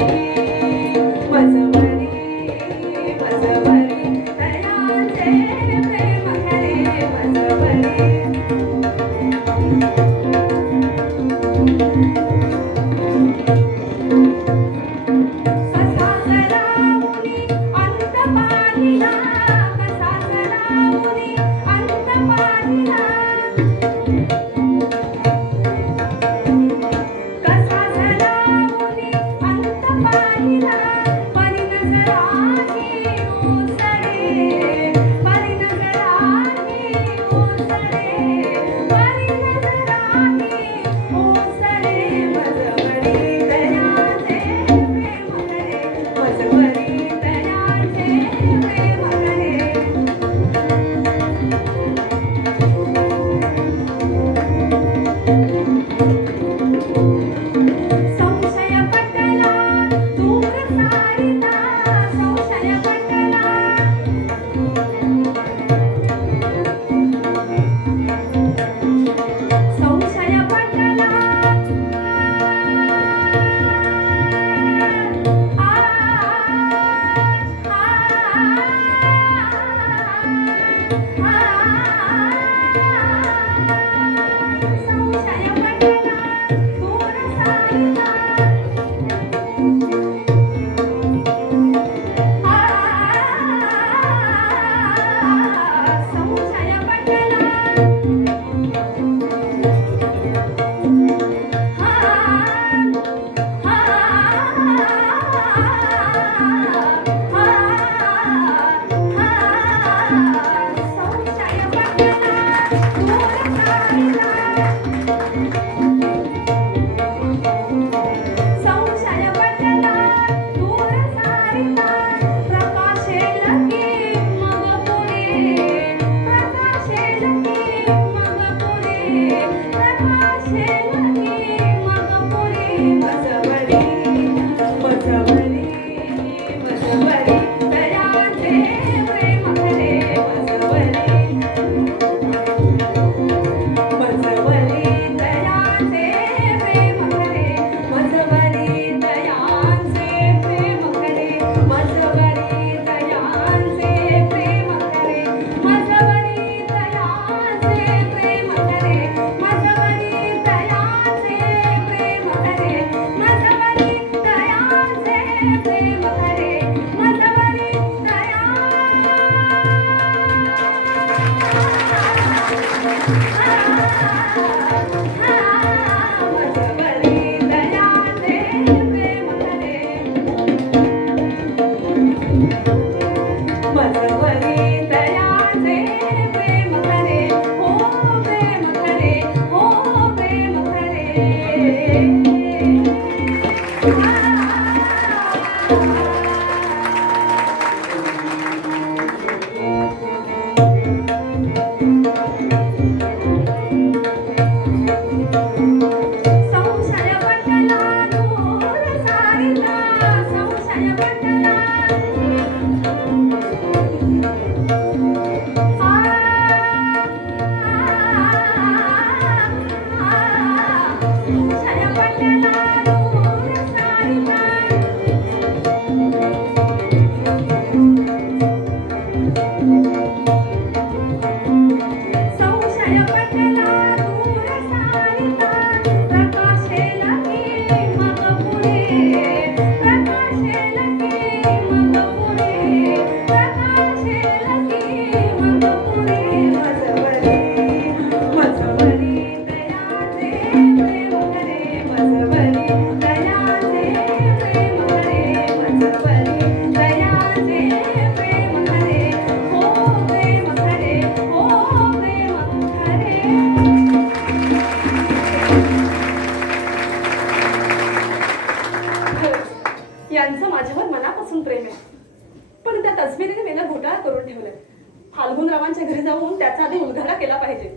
फाल्गुनरावांच्या घरी जाऊन त्याचा आधी उलगडा केला पाहिजे.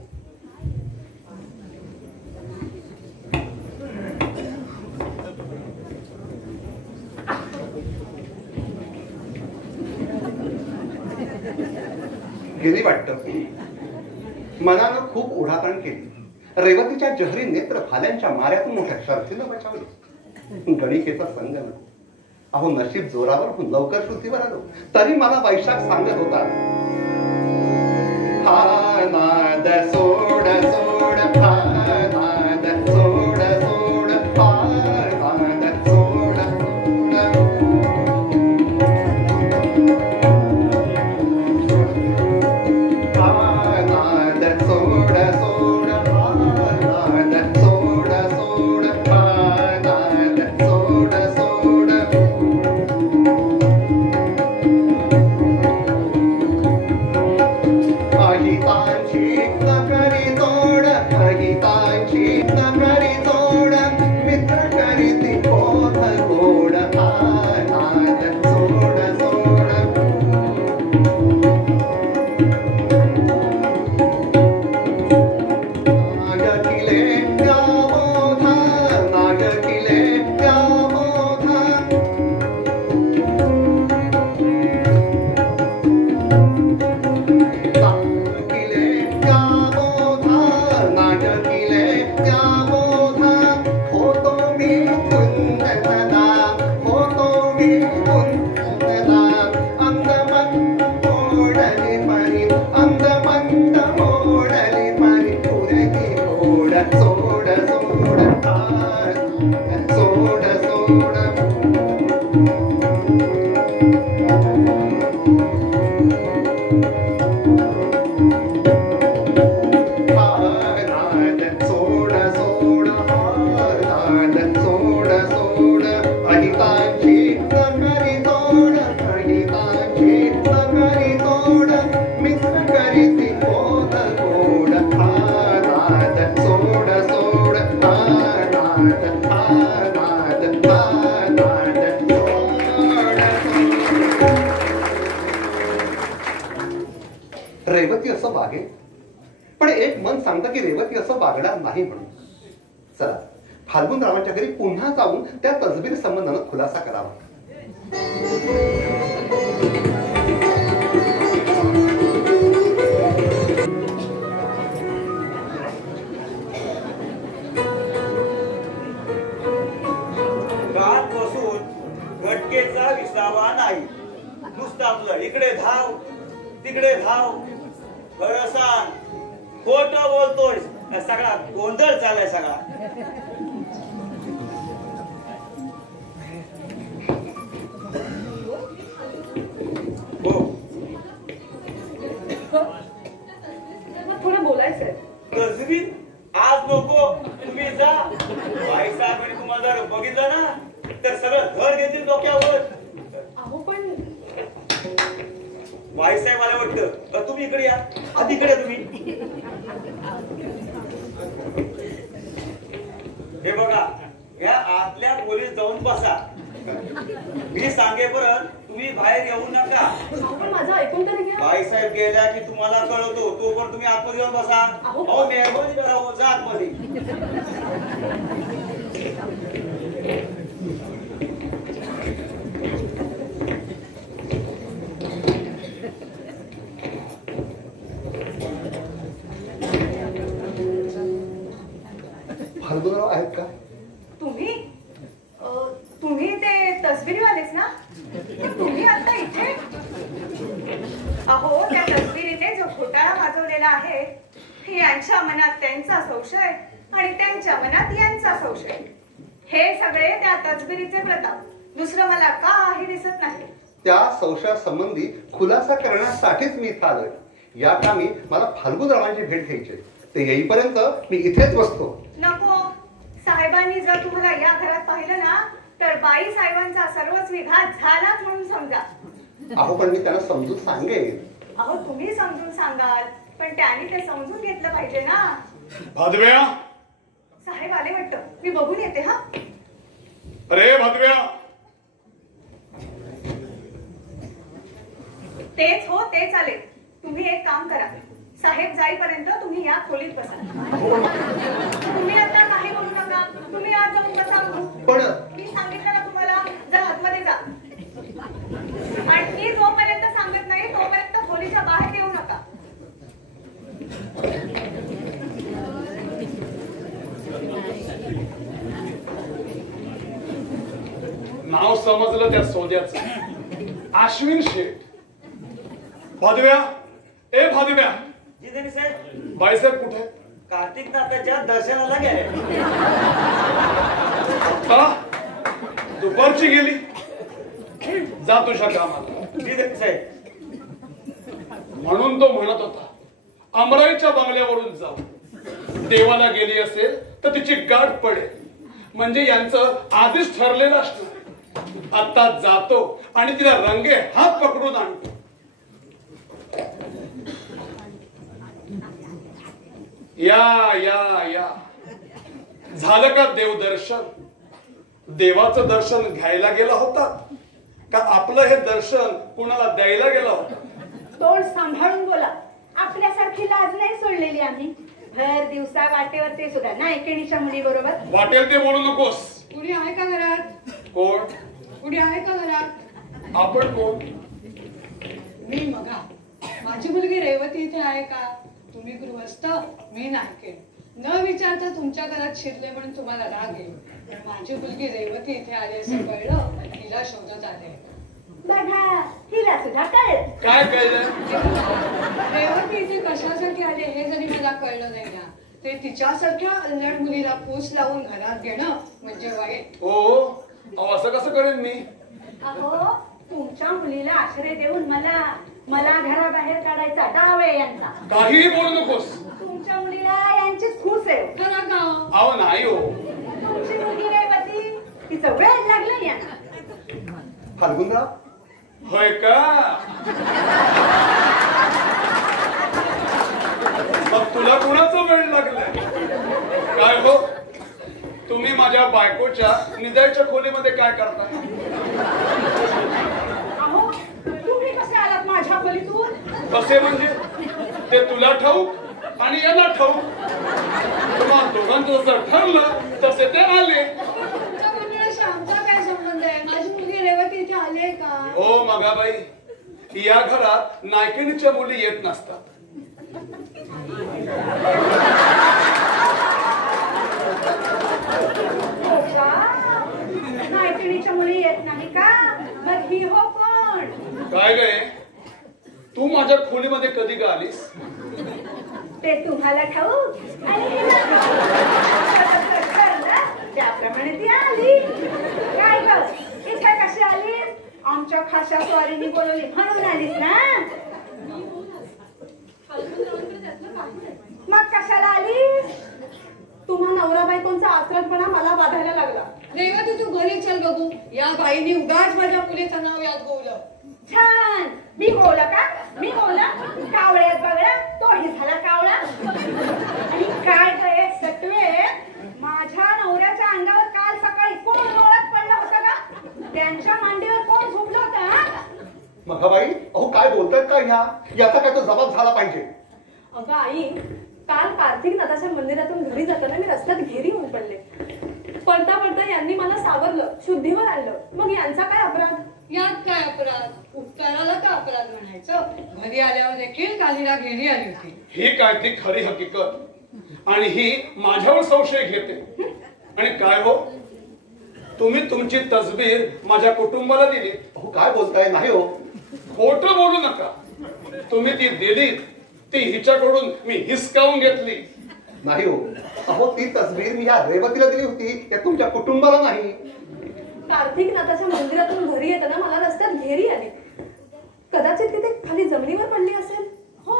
गेली वाटतं. मनानं खूप ओढाताण केली. रेवतीच्या जहरी नेत्र भाल्यांच्या माऱ्यातून मोठ्या शर्थीनं बचावली. गणिकेचा संग न. अहो नशीब जोरावर लवकर शुद्धीवर आलो. तरी मला वैशाख सांगत होता, हा नाद सोड सोड हा नाद सोड सोड हा नाद सोड रेवती असं वागेल, पण एक मन सांगतं की रेवती असं वागणार नाही म्हणून. चला फाल्गुनरावांच्या घरी पुन्हा जाऊन त्या तसबीर संबंधानं खुलासा करावा. कालपासून घटकेचा विसावा नाही. नुसता तुला इकडे धाव तिकडे धाव. खरं सांग, खोट बोलतोय. सगळा गोंधळ चाललाय सगळा. थोडं बोलायचंय. तसबी आज नको, तुम्ही जा. बाई साहेबांनी तुम्हाला जर बघितलं ना तर सगळं घर घेतील डोक्यावर. अहो पण बाई साहेब मला वाटतं तुम्ही इकडे या. आधी इकडे तुम्ही. हे बघा, या आतल्या खोलीत जाऊन बसा. मी सांगेपर्यंत तुम्ही बाहेर येऊ नका. आपण माझं ऐकून तरी घ्या. बाई साहेब गेल्या की तुम्हाला कळवतो. तोपर्यंत तुम्ही आतमध्ये येऊन बसा. अहो मेहरबानी करा, हो जा आतमध्ये. फाल्गुनराव आहेत का? तुम्ही ते तसबिरीवालेच ना? तुम्ही आता इथे? अहो, त्या तसबिरीने जो घोटाळा माजवलेला आहे, यांच्या मनात त्यांचा संशय आणि त्यांच्या मनात यांचा संशय. हे सगळे त्या तसबिरीचे प्रताप. दुसरं मला काही दिसत नाही. त्या संशयासंबंधी खुलासा करण्यासाठीच मी इथं आलोय. या कामी मला फाल्गुनरावांची भेट घ्यायची. ते येईपर्यंत मी इथेच बसतो. नको. साहेबांनी जर तुम्हाला या घरात पाहिलं ना तर बाई साहेबांचा सर्वच विघात झालाच म्हणून समजा. अहो पण मी त्यांना समजून सांगेन. अहो तुम्ही समजून सांगाल, पण त्यांनी ते समजून घेतलं पाहिजे ना. भादव्या, साहेब आले वाटतं. मी बघून येते. हा अरे भादव्या. तेच हो, तेच आले. तुम्ही एक काम करा, साहेब जाईपर्यंत तुम्ही या खोलीत बसा. तुम्ही आता काही बोलू नका, तुम्ही आज जाऊन बसा. पण मी सांगितलं ना तुम्हाला, जा आतमध्ये जा. आणि मी जोपर्यंत सांगत नाही तोपर्यंत खोलीच्या बाहेर येऊ नका. नाव समजलं त्या सोद्याचं, अश्विन शेठ. भादव्या, ए भादव्या, जिथे साहेब बाईसाहेब कुठे? कार्तिक नाथाच्या दर्शनाला गेले. आता दुपारची गेली. जा तुझ्या कामाला. जिथे साहेब म्हणून तो म्हणत होता अमराईच्या बंगल्यावरून जाऊ. देवाला गेली असेल तर तिची गाठ पडेल, म्हणजे यांचं आधीच ठरलेलं असणार. आता जातो आणि तिला रंगे हात पकडून आणतो. या या या झालं का देवदर्शन? देवाचं दर्शन घ्यायला गेला होता का आपलं हे दर्शन कुणाला द्यायला गेला होता? तोंड सांभाळून बोला. आपल्यासारखी लाज नाही सोडलेली आम्ही. भर दिवसा वाटेवर ते सुद्धा नायकेणीच्या मुली बरोबर. वाटेल ते बोलू नकोस. कुणी आहे का घरात? कोण? कुणी आहे का घरात? आपण कोण? मी मगा. माझी मुलगी रेवती इथे आहे का? तुम्ही गृहस्थ, मी नायकेण. न विचारता तुमच्या घरात शिरले म्हणून तुम्हाला राग येईल. पण माझी मुलगी रेवती इथे आली असं कळलं, तिला शोधत आले. बघा, हिला सुद्धा कळलं. काय कळलं? रेवती इथे कशासाठी आले हे जरी मला कळलं नाही ना, ते तिच्यासारख्या अल्लड मुलीला पूस लावून घरात घेणं म्हणजे वाईट. हो, असं कसं करेन मी? अहो, तुमच्या मुलीला आश्रय देऊन मला घराबाहेर काढायचा डाव आहे यांचा. काहीही बोलू नकोस. तुमच्या मुलीला यांची खूस आहे. खरं का? अहो नाही हो. तुमची मुलगी रेवती, तिचं वेळ लागलं यांना. फाल्गुनराव, होय का? मग तुला कुणाचं वेळ लागलाय? काय हो, तुम्ही माझ्या बायकोच्या निदायच्या खोलीमध्ये काय करता? अहो, तुम्ही कसे आलात माझ्या खोलीतून? कसे म्हणजे? ते तुला ठाऊक आणि याला ठाऊक. तुम्हाला दोघांचं जर ठरलं तसे ते आले. तुमच्या मंडळाशी आमचा काय संबंध आहे? माझी मुलगी रेवती इथे आली आहे का? हो मगाबाई, या घरात नायकिणीच्या मुली येत नसतात. नायकिणीच्या मुली येत नाही का? मग ही हो कोण? काय गे, तू माझ्या खोलीमध्ये कधी का आलीस? ते तुम्हाला ठाऊक आणि हिला ठरलं, त्याप्रमाणे ती आली. काय ग, इथे कशी आलीस? आमच्या खाशा स्वारीने बोलवली म्हणून आलीस ना? मग कशाला आलीस? तुम्हा नवरा बायकोंचा आत्रटपणा मला बाधायला लागला. रेवती तू घरी चल बघू. या बाईने उगाच माझ्या मुलीचं नाव याद गोवलं. छान, मी बोला का? मी बोला? कावळ्यात बघा, तोही झाला कावळा. आणि काय गये सटवे, माझ्या नवऱ्याच्या अंगावर काल सकाळी कोण लोळत पडलं होतं का? त्यांच्या मांडीवर कोण झोपलं होतं? मगाबाई, अहो काय बोलतायत का ह्या? याचा काय तो जबाब झाला पाहिजे. अगं आई, काल कार्तिक नाथाच्या मंदिरातून घरी जाताना मी रस्त्यात घेरी होऊन पडले. पडता पडता यांनी मला सावरलं, शुद्धीवर आणलं. मग यांचा काय अपराध? यात काय अपराध? उपकाराला का अपराध म्हणायचं? घरी आल्यावर देखील कालीला घेरी आली होती. ही काय ती खरी हकीकत, आणि ही माझ्यावर संशय घेते. आणि काय हो, तुम्ही तुमची तसबीर माझ्या कुटुंबाला दिली. अहो काय बोलताय? नाही हो. खोटं बोलू नका. तुम्ही ती दिलीत, ती हिच्याकडून मी हिसकावून घेतली. नाही हो. अहो ती तसबीर मी या रेवतीला दिली होती, त्या तुमच्या कुटुंबाला नाही. कार्तिक नाथाच्या मंदिरातून घरी येताना मला रस्त्यात घेरी आली. कदाचित तिथे खाली जमिनीवर पडली असेल. हो,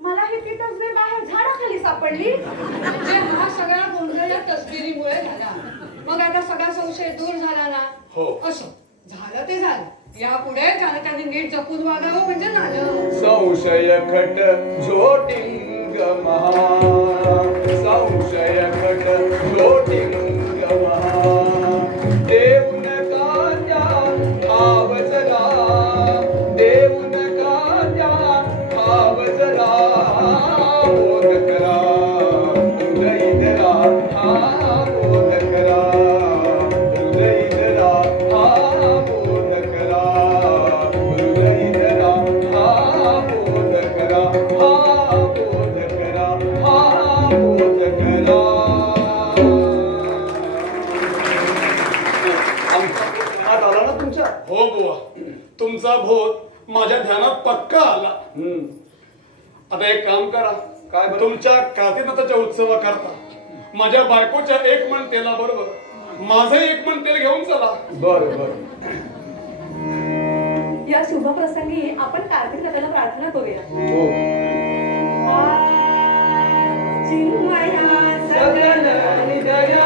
मला ही ती तसबीर बाहेर झाडाखाली सापडली. म्हणजे हा सगळा गोंधळ या तस्बिरीमुळे झाला. मग आता सगळा संशय दूर झाला ना? हो. असं झालं ते झालं. यापुढे त्याने त्यांनी नीट जपून वागावं म्हणजे झालं. संशय खट झोटिंग महा, संशय खट झोटिंग महा, देऊन कांद्या आवजला, देऊन कांद्या वचना बोध करा हृदय धरा बोध करा हृदय धरा बोध करा हृदय धरा बोध करा बोध करा बोध करा. आमचा ध्यानात आला ना तुमच्या? हो बुवा, तुमचा बोध माझ्या ध्यानात पक्का आला. आता एक काम करा, काय बरं? तुमच्या काशीनाथाच्या उत्सवाकरता माझ्या बायकोच्या 1 मण तेलाबरोबर माझं 1 मण तेल घेऊन चला. बरं बरं. या शुभ प्रसंगी आपण कार्तिक नाथाला प्रार्थना करूया. हो. चिन्मया सकल हृदया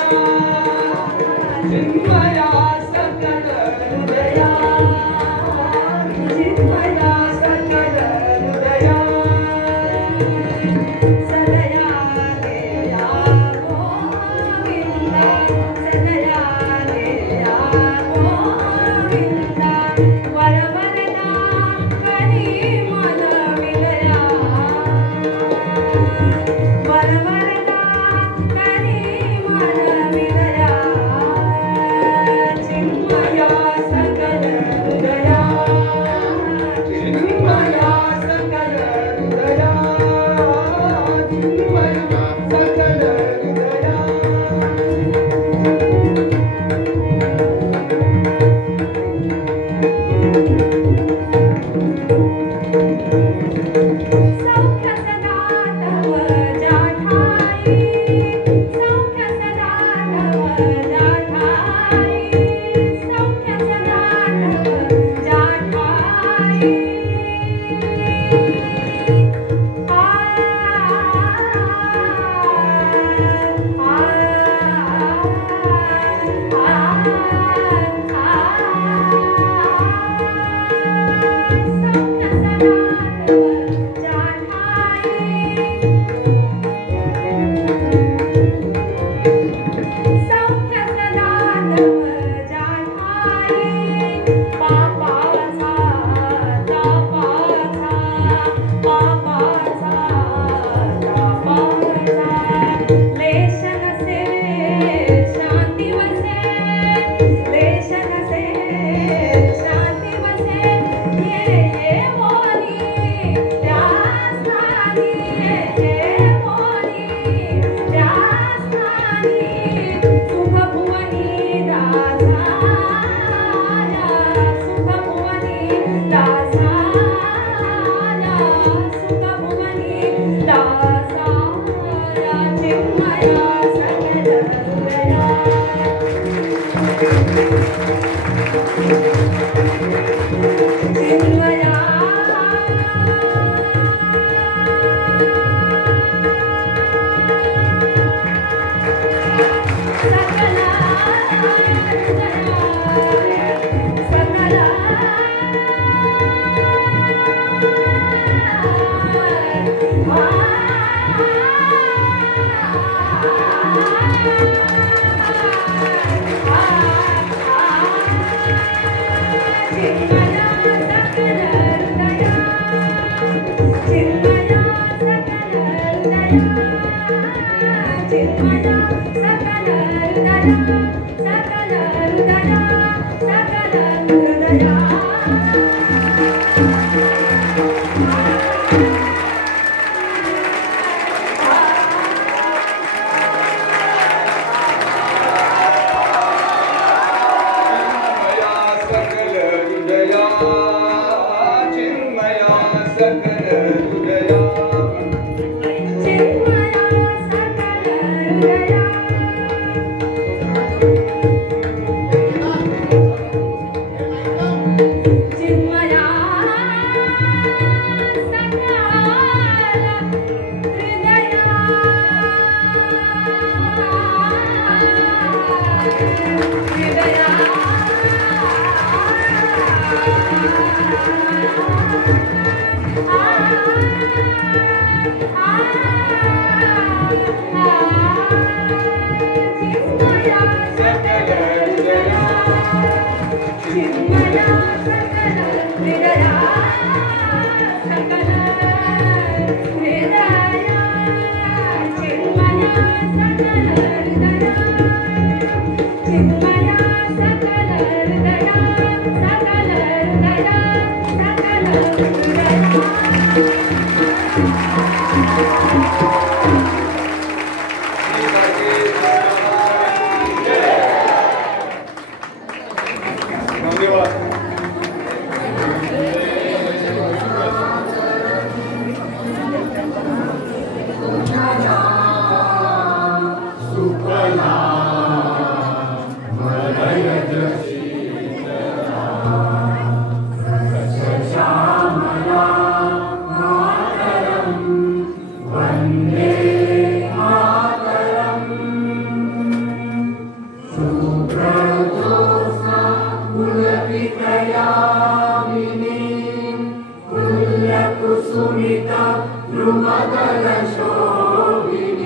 चिन्मया सकल हृदया चिन्मया सकल हृदया सदया देया गोविंदा सदया देया गोविंदा वरवरदा करी मन विलया वरवरदा करी मन विलया चिन्मया सकल हृदया चिन्मया सकल हृदया चिन्मया सकल हृदया. सौख्य सदा तव जाठाई सौख्य सदा तव जाठाई सौख्य सदा तव जाठाई सौख्य सदा तव जाठाई पापाचा तापाचा पापाचा तापाचा लेश नसे शांती वसे लेश नसे शांती वसे ये मोरी राजधानी ये मोरी राजधानी सुखभुवनी राजाया सुखभुवनी राजाया सुखभुवनी राजाया चिन्मया सकल हृदया चिन्मया सकल चिन्मया सकल हृदया चिन्मया सकल हृदया सकल द्रुमदल शोभिनी